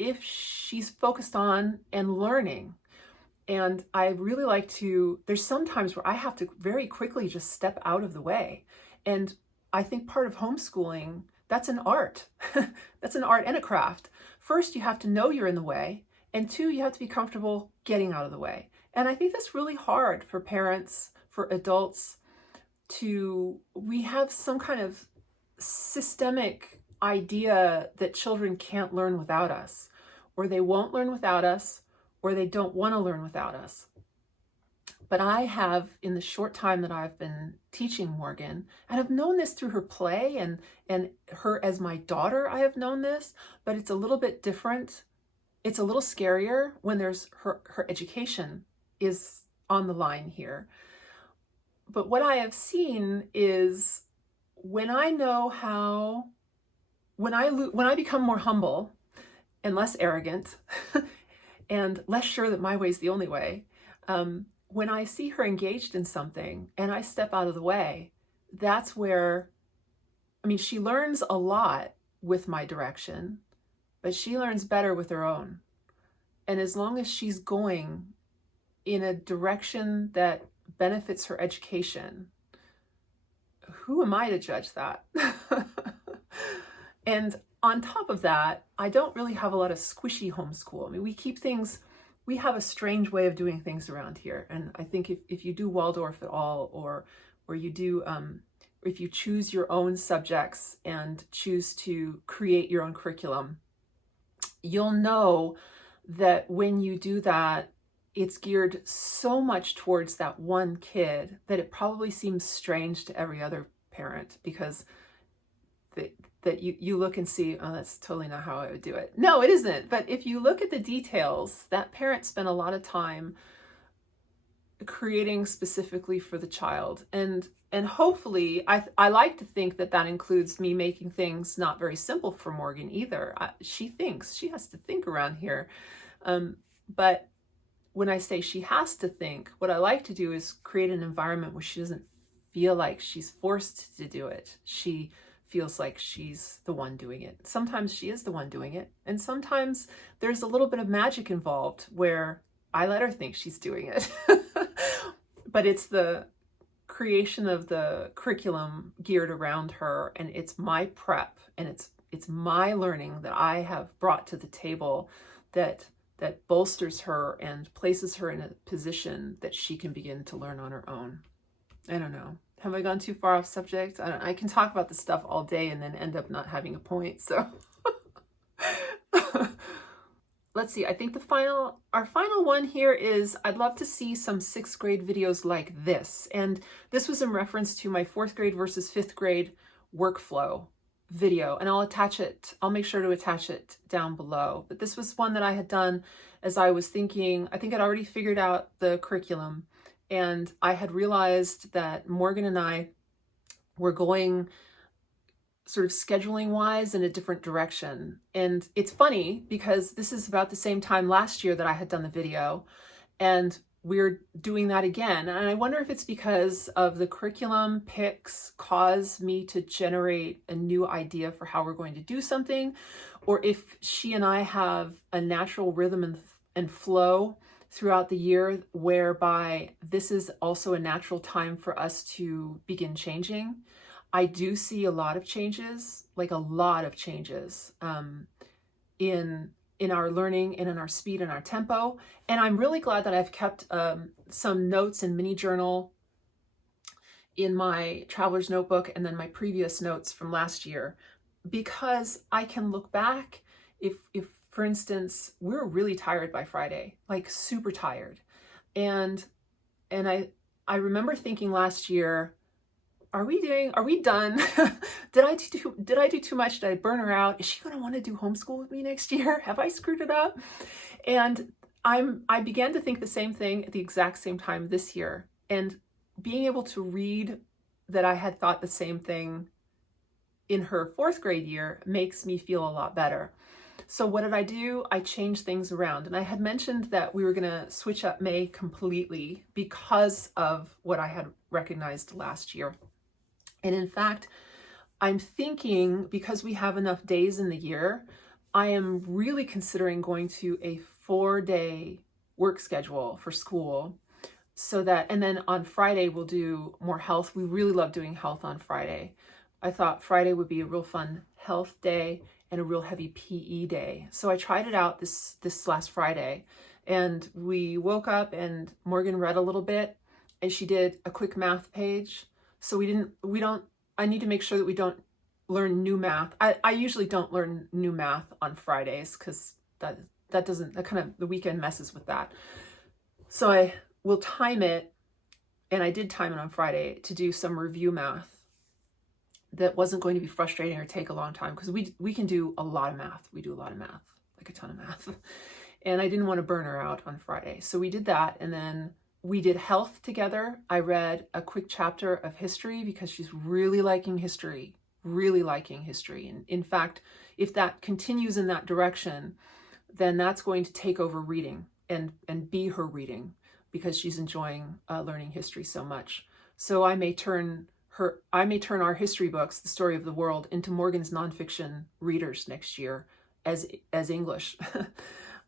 if she's focused on and learning. And I really like to, there's some times where I have to very quickly just step out of the way. And I think part of homeschooling, that's an art. That's an art and a craft. First, you have to know you're in the way. And two, you have to be comfortable getting out of the way. And I think that's really hard for parents, for adults we have some kind of systemic idea that children can't learn without us, or they won't learn without us, or they don't want to learn without us. But I have, in the short time that I've been teaching Morgan, and I've known this through her play and her as my daughter, I have known this, but it's a little bit different. It's a little scarier when there's her education is on the line here. But what I have seen is when I know how, when I become more humble and less arrogant and less sure that my way is the only way, when I see her engaged in something and I step out of the way, that's where, I mean, she learns a lot with my direction, but she learns better with her own. And as long as she's going in a direction that benefits her education, who am I to judge that? And on top of that, I don't really have a lot of squishy homeschool. I mean, we have a strange way of doing things around here. And I think if you do Waldorf at all, or you do, if you choose your own subjects and choose to create your own curriculum, you'll know that when you do that, it's geared so much towards that one kid that it probably seems strange to every other parent, because that you look and see, oh, that's totally not how I would do it. No, it isn't. But if you look at the details, that parent spent a lot of time creating specifically for the child. And hopefully, I like to think that that includes me making things not very simple for Morgan either. She has to think around here. But when I say she has to think, what I like to do is create an environment where she doesn't feel like she's forced to do it. She feels like she's the one doing it. Sometimes she is the one doing it. And sometimes there's a little bit of magic involved where I let her think she's doing it. But it's the creation of the curriculum geared around her, and it's my prep, and it's my learning that I have brought to the table that bolsters her and places her in a position that she can begin to learn on her own. I don't know. Have I gone too far off subject? I can talk about this stuff all day and then end up not having a point. So let's see. I think our final one here is, I'd love to see some 6th grade videos like this. And this was in reference to my 4th grade versus 5th grade workflow video, and I'll make sure to attach it down below. But this was one that I had done as I was thinking. I think I'd already figured out the curriculum, and I had realized that Morgan and I were going sort of scheduling wise in a different direction. And it's funny because this is about the same time last year that I had done the video, and we're doing that again. And I wonder if it's because of the curriculum picks cause me to generate a new idea for how we're going to do something, or if she and I have a natural rhythm and flow throughout the year whereby this is also a natural time for us to begin changing. I do see a lot of changes, like a lot of changes in our learning and in our speed and our tempo. And I'm really glad that I've kept some notes and mini journal in my traveler's notebook and then my previous notes from last year, because I can look back if for instance, we're really tired by Friday, like super tired. And I remember thinking last year, are we done? Did I do too much? Did I burn her out? Is she going to want to do homeschool with me next year? Have I screwed it up? And I began to think the same thing at the exact same time this year. And being able to read that I had thought the same thing in her 4th grade year makes me feel a lot better. So what did I do? I changed things around. And I had mentioned that we were going to switch up May completely because of what I had recognized last year. And in fact, I'm thinking, because we have enough days in the year, I am really considering going to a 4-day work schedule for school. So that, and then on Friday we'll do more health. We really love doing health on Friday. I thought Friday would be a real fun health day and a real heavy PE day. So I tried it out this last Friday, and we woke up and Morgan read a little bit and she did a quick math page. So I need to make sure that we don't learn new math. I usually don't learn new math on Fridays because that kind of, the weekend messes with that. So I will time it, and I did time it on Friday to do some review math that wasn't going to be frustrating or take a long time, because we can do a lot of math. We do a lot of math, like a ton of math. And I didn't want to burn her out on Friday. So we did that, and then we did health together. I read a quick chapter of history because she's really liking history. And in fact, if that continues in that direction, then that's going to take over reading and be her reading, because she's enjoying learning history so much. So I may turn our history books, the story of the world, into Morgan's nonfiction readers next year as English.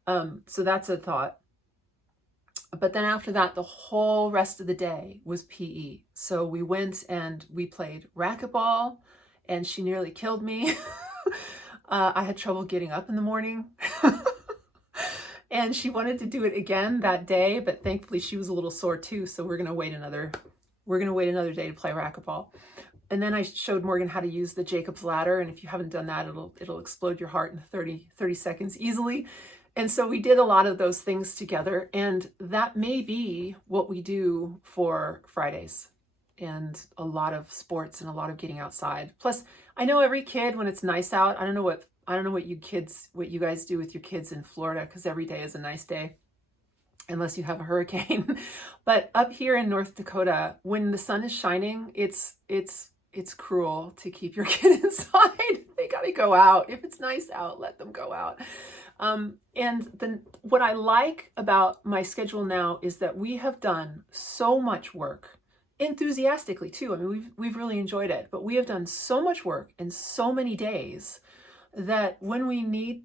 So that's a thought. But then after that, the whole rest of the day was PE. So we went and we played racquetball, and she nearly killed me. I had trouble getting up in the morning. And she wanted to do it again that day, but thankfully she was a little sore too. So we're going to wait another day to play racquetball. And then I showed Morgan how to use the Jacob's ladder. And if you haven't done that, it'll explode your heart in 30 seconds easily. And so we did a lot of those things together, and that may be what we do for Fridays, and a lot of sports and a lot of getting outside. Plus, I know every kid, when it's nice out, I don't know what you guys do with your kids in Florida, because every day is a nice day, unless you have a hurricane. But up here in North Dakota, when the sun is shining, it's cruel to keep your kid inside. They got to go out. If it's nice out, let them go out. And then what I like about my schedule now is that we have done so much work, enthusiastically too. I mean, we've really enjoyed it, but we have done so much work in so many days that when we may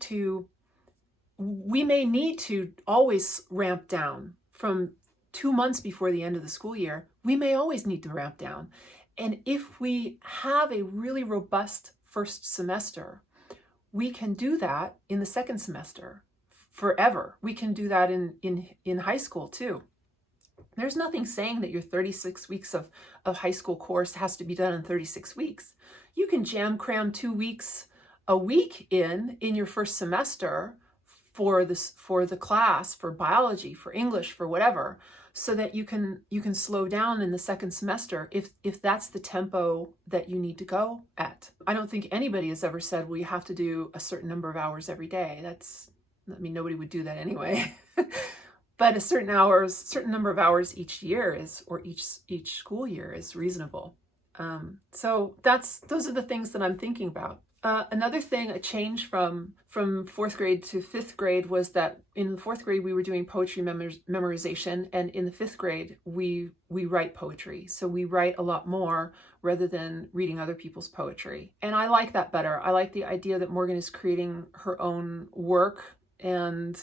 need to always ramp down from 2 months before the end of the school year. We may always need to ramp down. And if we have a really robust first semester, we can do that in the second semester forever. We can do that in high school too. There's nothing saying that your 36 weeks of high school course has to be done in 36 weeks. You can jam cram 2 weeks a week in your first semester for the class, for biology, for English, for whatever, so that you can slow down in the second semester if that's the tempo that you need to go at. I don't think anybody has ever said, well, you have to do a certain number of hours every day. Nobody would do that anyway. But a certain number of hours each year or each school year is reasonable. So those are the things that I'm thinking about. Another thing, a change from 4th grade to 5th grade, was that in the 4th grade we were doing poetry memorization, and in the 5th grade we write poetry. So we write a lot more rather than reading other people's poetry. And I like that better. I like the idea that Morgan is creating her own work, and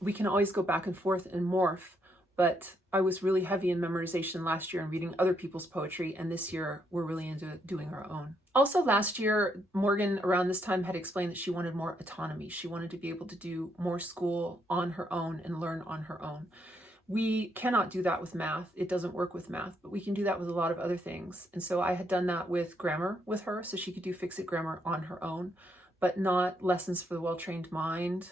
we can always go back and forth and morph. But I was really heavy in memorization last year and reading other people's poetry, and this year we're really into doing our own. Also last year, Morgan around this time had explained that she wanted more autonomy. She wanted to be able to do more school on her own and learn on her own. We cannot do that with math. It doesn't work with math, but we can do that with a lot of other things. And so I had done that with grammar with her, so she could do Fix-It grammar on her own, but not lessons for the well-trained mind.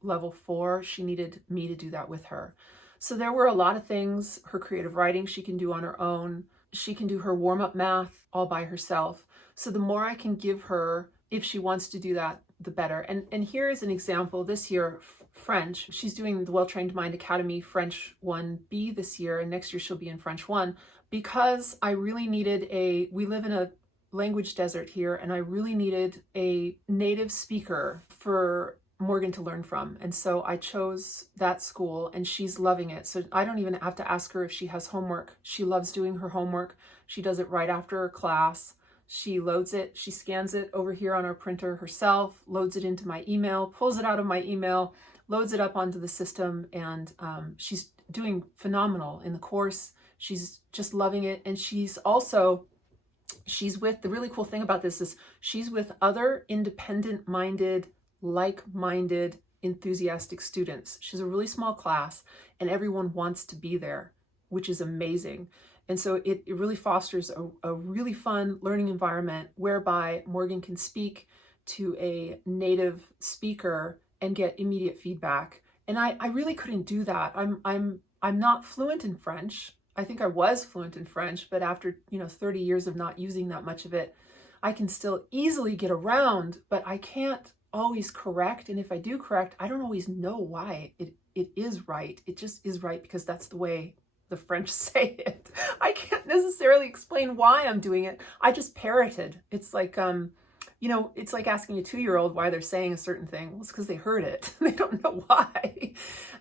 Level 4, she needed me to do that with her. So there were a lot of things. Her creative writing she can do on her own. She can do her warm-up math all by herself. So the more I can give her, if she wants to do that, the better. And here is an example. This year, French, she's doing the Well-Trained Mind Academy French 1B this year, and next year she'll be in French 1, because I really needed we live in a language desert here, and I really needed a native speaker for Morgan to learn from. And so I chose that school, and she's loving it. So I don't even have to ask her if she has homework. She loves doing her homework. She does it right after her class. She loads it, she scans it over here on our printer herself, loads it into my email, pulls it out of my email, loads it up onto the system, and she's doing phenomenal in the course. She's just loving it. And she's with, the really cool thing about this is she's with other independent-minded, like-minded, enthusiastic students. She's a really small class, and everyone wants to be there, which is amazing. And so it really fosters a really fun learning environment whereby Morgan can speak to a native speaker and get immediate feedback. And I really couldn't do that. I'm not fluent in French. I think I was fluent in French, but after 30 years of not using that much of it, I can still easily get around, but I can't always correct. And if I do correct, I don't always know why it is right. It just is right because that's the way the French say it. I can't necessarily explain why I'm doing it. I just parroted. It's like, it's like asking a 2-year-old why they're saying a certain thing. Well, it's because they heard it. They don't know why.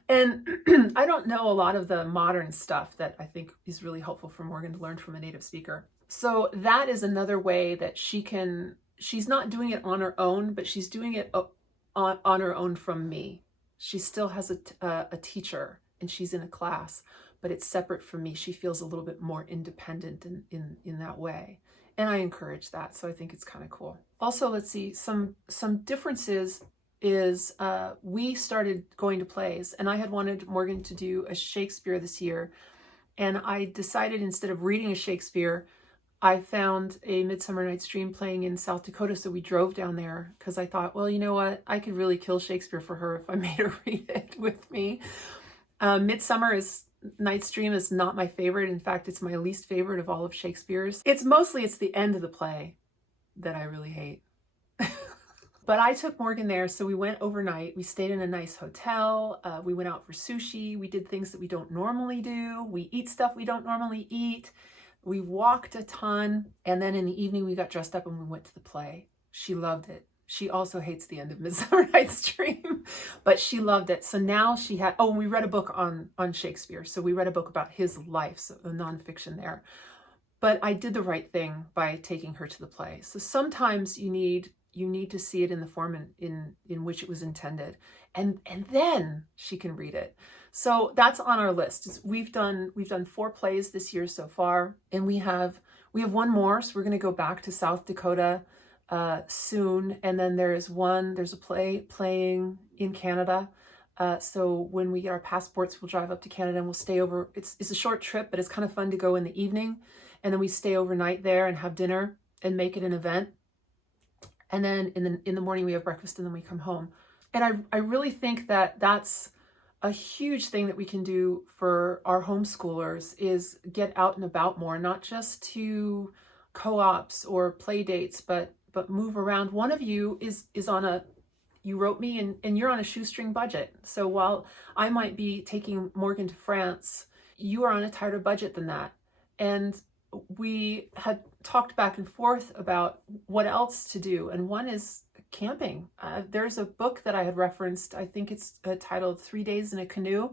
And I don't know a lot of the modern stuff that I think is really helpful for Morgan to learn from a native speaker. So that is another way that she's not doing it on her own, but she's doing it on her own from me. She still has a teacher, and she's in a class, but it's separate from me. She feels a little bit more independent in that way. And I encourage that. So I think it's kind of cool. Also, let's see, some differences is we started going to plays, and I had wanted Morgan to do a Shakespeare this year. And I decided instead of reading a Shakespeare, I found a Midsummer Night's Dream playing in South Dakota. So we drove down there because I thought, well, you know what? I could really kill Shakespeare for her if I made her read it with me. Midsummer Night's Dream is not my favorite. In fact, it's my least favorite of all of Shakespeare's. It's the end of the play that I really hate. But I took Morgan there, so we went overnight. We stayed in a nice hotel. We went out for sushi. We did things that we don't normally do. We eat stuff we don't normally eat. We walked a ton. And then in the evening, we got dressed up and we went to the play. She loved it. She also hates the end of Midsummer Night's Dream, but she loved it. So now and we read a book on Shakespeare. So we read a book about his life, so a nonfiction there. But I did the right thing by taking her to the play. So sometimes you need to see it in the form in which it was intended, and then she can read it. So that's on our list. We've done 4 plays this year so far, and we have one more. So we're going to go back to South Dakota soon, and then there's a play playing in Canada. So when we get our passports, we'll drive up to Canada and we'll stay over. It's a short trip, but it's kind of fun to go in the evening, and then we stay overnight there and have dinner and make it an event. And then in the morning we have breakfast, and then we come home. And I really think that that's a huge thing that we can do for our homeschoolers is get out and about more, not just to co-ops or play dates, but move around. One of you is you wrote me and you're on a shoestring budget. So while I might be taking Morgan to France, you are on a tighter budget than that. And we had talked back and forth about what else to do. And one is camping. There's a book that I had referenced. I think it's titled 3 Days in a Canoe,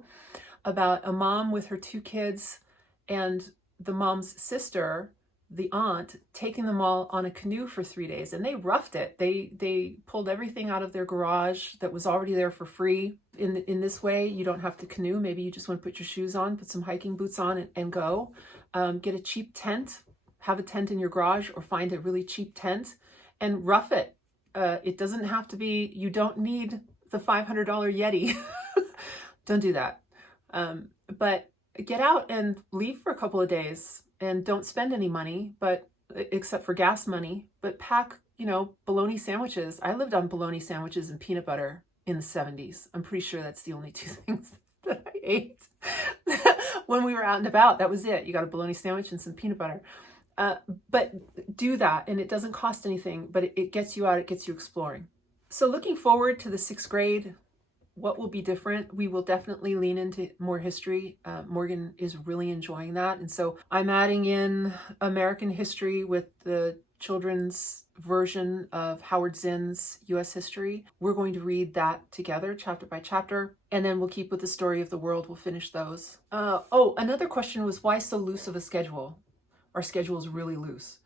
about a mom with her 2 kids and the mom's sister, the aunt, taking them all on a canoe for 3 days. And they roughed it. They pulled everything out of their garage that was already there for free. In this way, you don't have to canoe. Maybe you just want to put your shoes on, put some hiking boots on and go. Get a cheap tent, have a tent in your garage, or find a really cheap tent and rough it. It doesn't have to be, you don't need the $500 Yeti. Don't do that. But get out and leave for a couple of days and don't spend any money, but except for gas money, but pack, bologna sandwiches. I lived on bologna sandwiches and peanut butter in the 70s. I'm pretty sure that's the only 2 things that I ate when we were out and about. That was it. You got a bologna sandwich and some peanut butter. But do that, and it doesn't cost anything, but it gets you out, it gets you exploring. So looking forward to the 6th grade, what will be different? We will definitely lean into more history. Morgan is really enjoying that. And so I'm adding in American history with the children's version of Howard Zinn's U.S. history. We're going to read that together, chapter by chapter, and then we'll keep with the story of the world. We'll finish those. Another question was, why so loose of a schedule? Our schedule is really loose.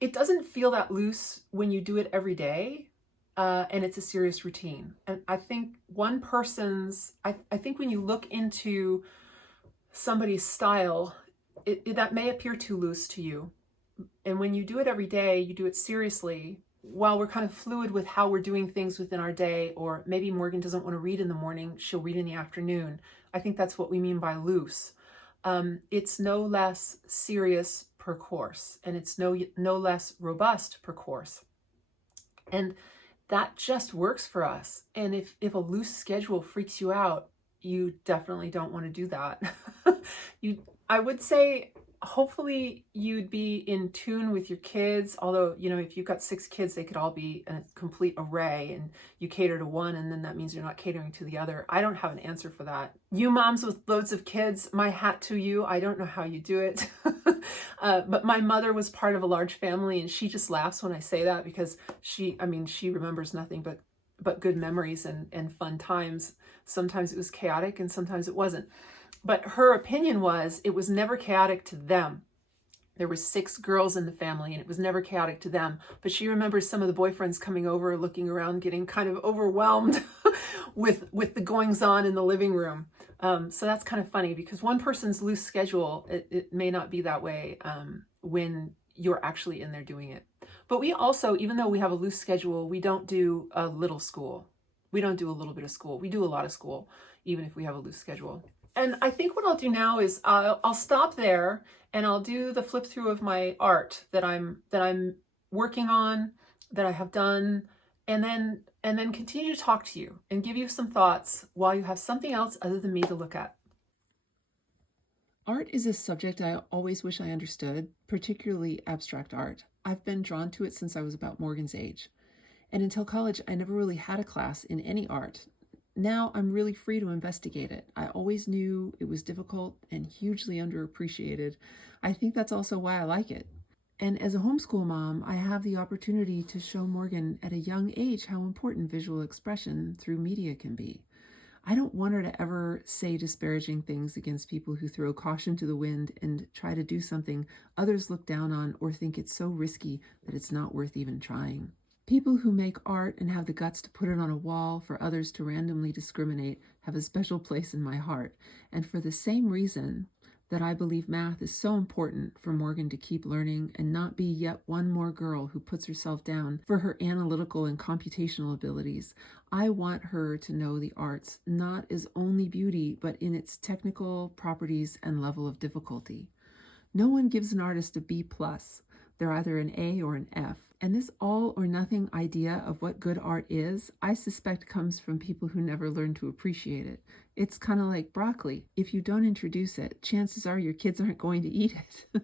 It doesn't feel that loose when you do it every day. and it's a serious routine. And I think one person's, I think when you look into somebody's style, that may appear too loose to you. And when you do it every day, you do it seriously, while we're kind of fluid with how we're doing things within our day, or maybe Morgan doesn't want to read in the morning, she'll read in the afternoon. I think that's what we mean by loose. It's no less serious per course, and it's no less robust per course. And that just works for us. And if a loose schedule freaks you out, you definitely don't want to do that. I would say, hopefully you'd be in tune with your kids. Although, if you've got 6 kids, they could all be a complete array, and you cater to one, and then that means you're not catering to the other. I don't have an answer for that. You moms with loads of kids, my hat to you. I don't know how you do it. But my mother was part of a large family, and she just laughs when I say that, because she remembers nothing but good memories and fun times. Sometimes it was chaotic and sometimes it wasn't. But her opinion was it was never chaotic to them. There were 6 girls in the family, and it was never chaotic to them. But she remembers some of the boyfriends coming over, looking around, getting kind of overwhelmed with the goings on in the living room. So that's kind of funny, because one person's loose schedule, it may not be that way when you're actually in there doing it. But we also, even though we have a loose schedule, we don't do a little school. We don't do a little bit of school. We do a lot of school, even if we have a loose schedule. And I think what I'll do now is I'll stop there, and I'll do the flip through of my art that I'm working on, that I have done, and then continue to talk to you and give you some thoughts while you have something else other than me to look at. Art is a subject I always wish I understood, particularly abstract art. I've been drawn to it since I was about Morgan's age. And until college, I never really had a class in any art. Now I'm really free to investigate it. I always knew it was difficult and hugely underappreciated. I think that's also why I like it. And as a homeschool mom, I have the opportunity to show Morgan at a young age how important visual expression through media can be. I don't want her to ever say disparaging things against people who throw caution to the wind and try to do something others look down on or think it's so risky that it's not worth even trying. People who make art and have the guts to put it on a wall for others to randomly discriminate have a special place in my heart. And for the same reason that I believe math is so important for Morgan to keep learning and not be yet one more girl who puts herself down for her analytical and computational abilities, I want her to know the arts not as only beauty, but in its technical properties and level of difficulty. No one gives an artist a B+. They're either an A or an F. And this all or nothing idea of what good art is, I suspect comes from people who never learned to appreciate it. It's kind of like broccoli. If you don't introduce it, chances are your kids aren't going to eat it.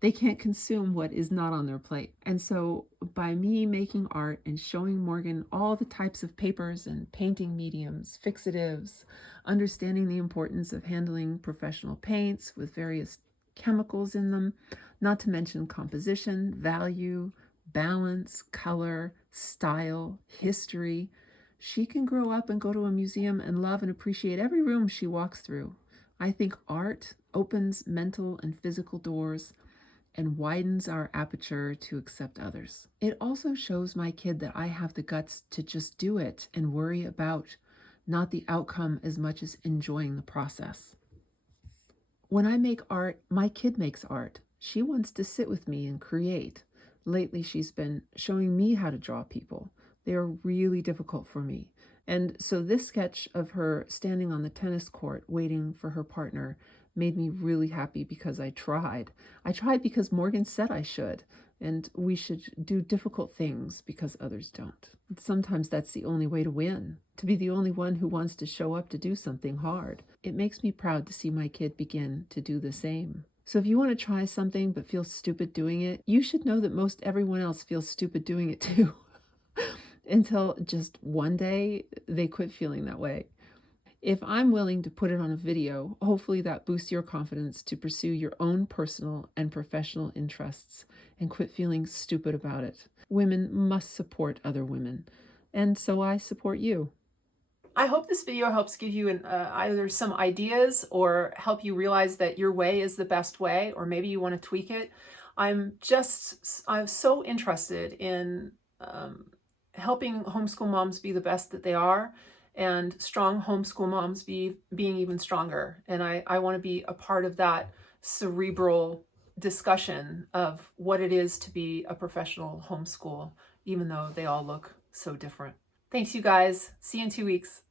They can't consume what is not on their plate. And so by me making art and showing Morgan all the types of papers and painting mediums, fixatives, understanding the importance of handling professional paints with various chemicals in them, not to mention composition, value, balance, color, style, history, she can grow up and go to a museum and love and appreciate every room she walks through. I think art opens mental and physical doors and widens our aperture to accept others. It also shows my kid that I have the guts to just do it and worry about not the outcome as much as enjoying the process. When I make art, my kid makes art. She wants to sit with me and create. Lately, she's been showing me how to draw people. They are really difficult for me. And so this sketch of her standing on the tennis court waiting for her partner made me really happy because I tried. I tried because Morgan said I should, and we should do difficult things because others don't. Sometimes that's the only way to win, to be the only one who wants to show up to do something hard. It makes me proud to see my kid begin to do the same. So if you want to try something but feel stupid doing it, you should know that most everyone else feels stupid doing it too. Until just one day they quit feeling that way. If I'm willing to put it on a video, hopefully that boosts your confidence to pursue your own personal and professional interests and quit feeling stupid about it. Women must support other women, and so I support you. I hope this video helps give you either some ideas or help you realize that your way is the best way, or maybe you want to tweak it. I'm so interested in helping homeschool moms be the best that they are, and strong homeschool moms being even stronger. And I want to be a part of that cerebral discussion of what it is to be a professional homeschool, even though they all look so different. Thanks, you guys. See you in 2 weeks.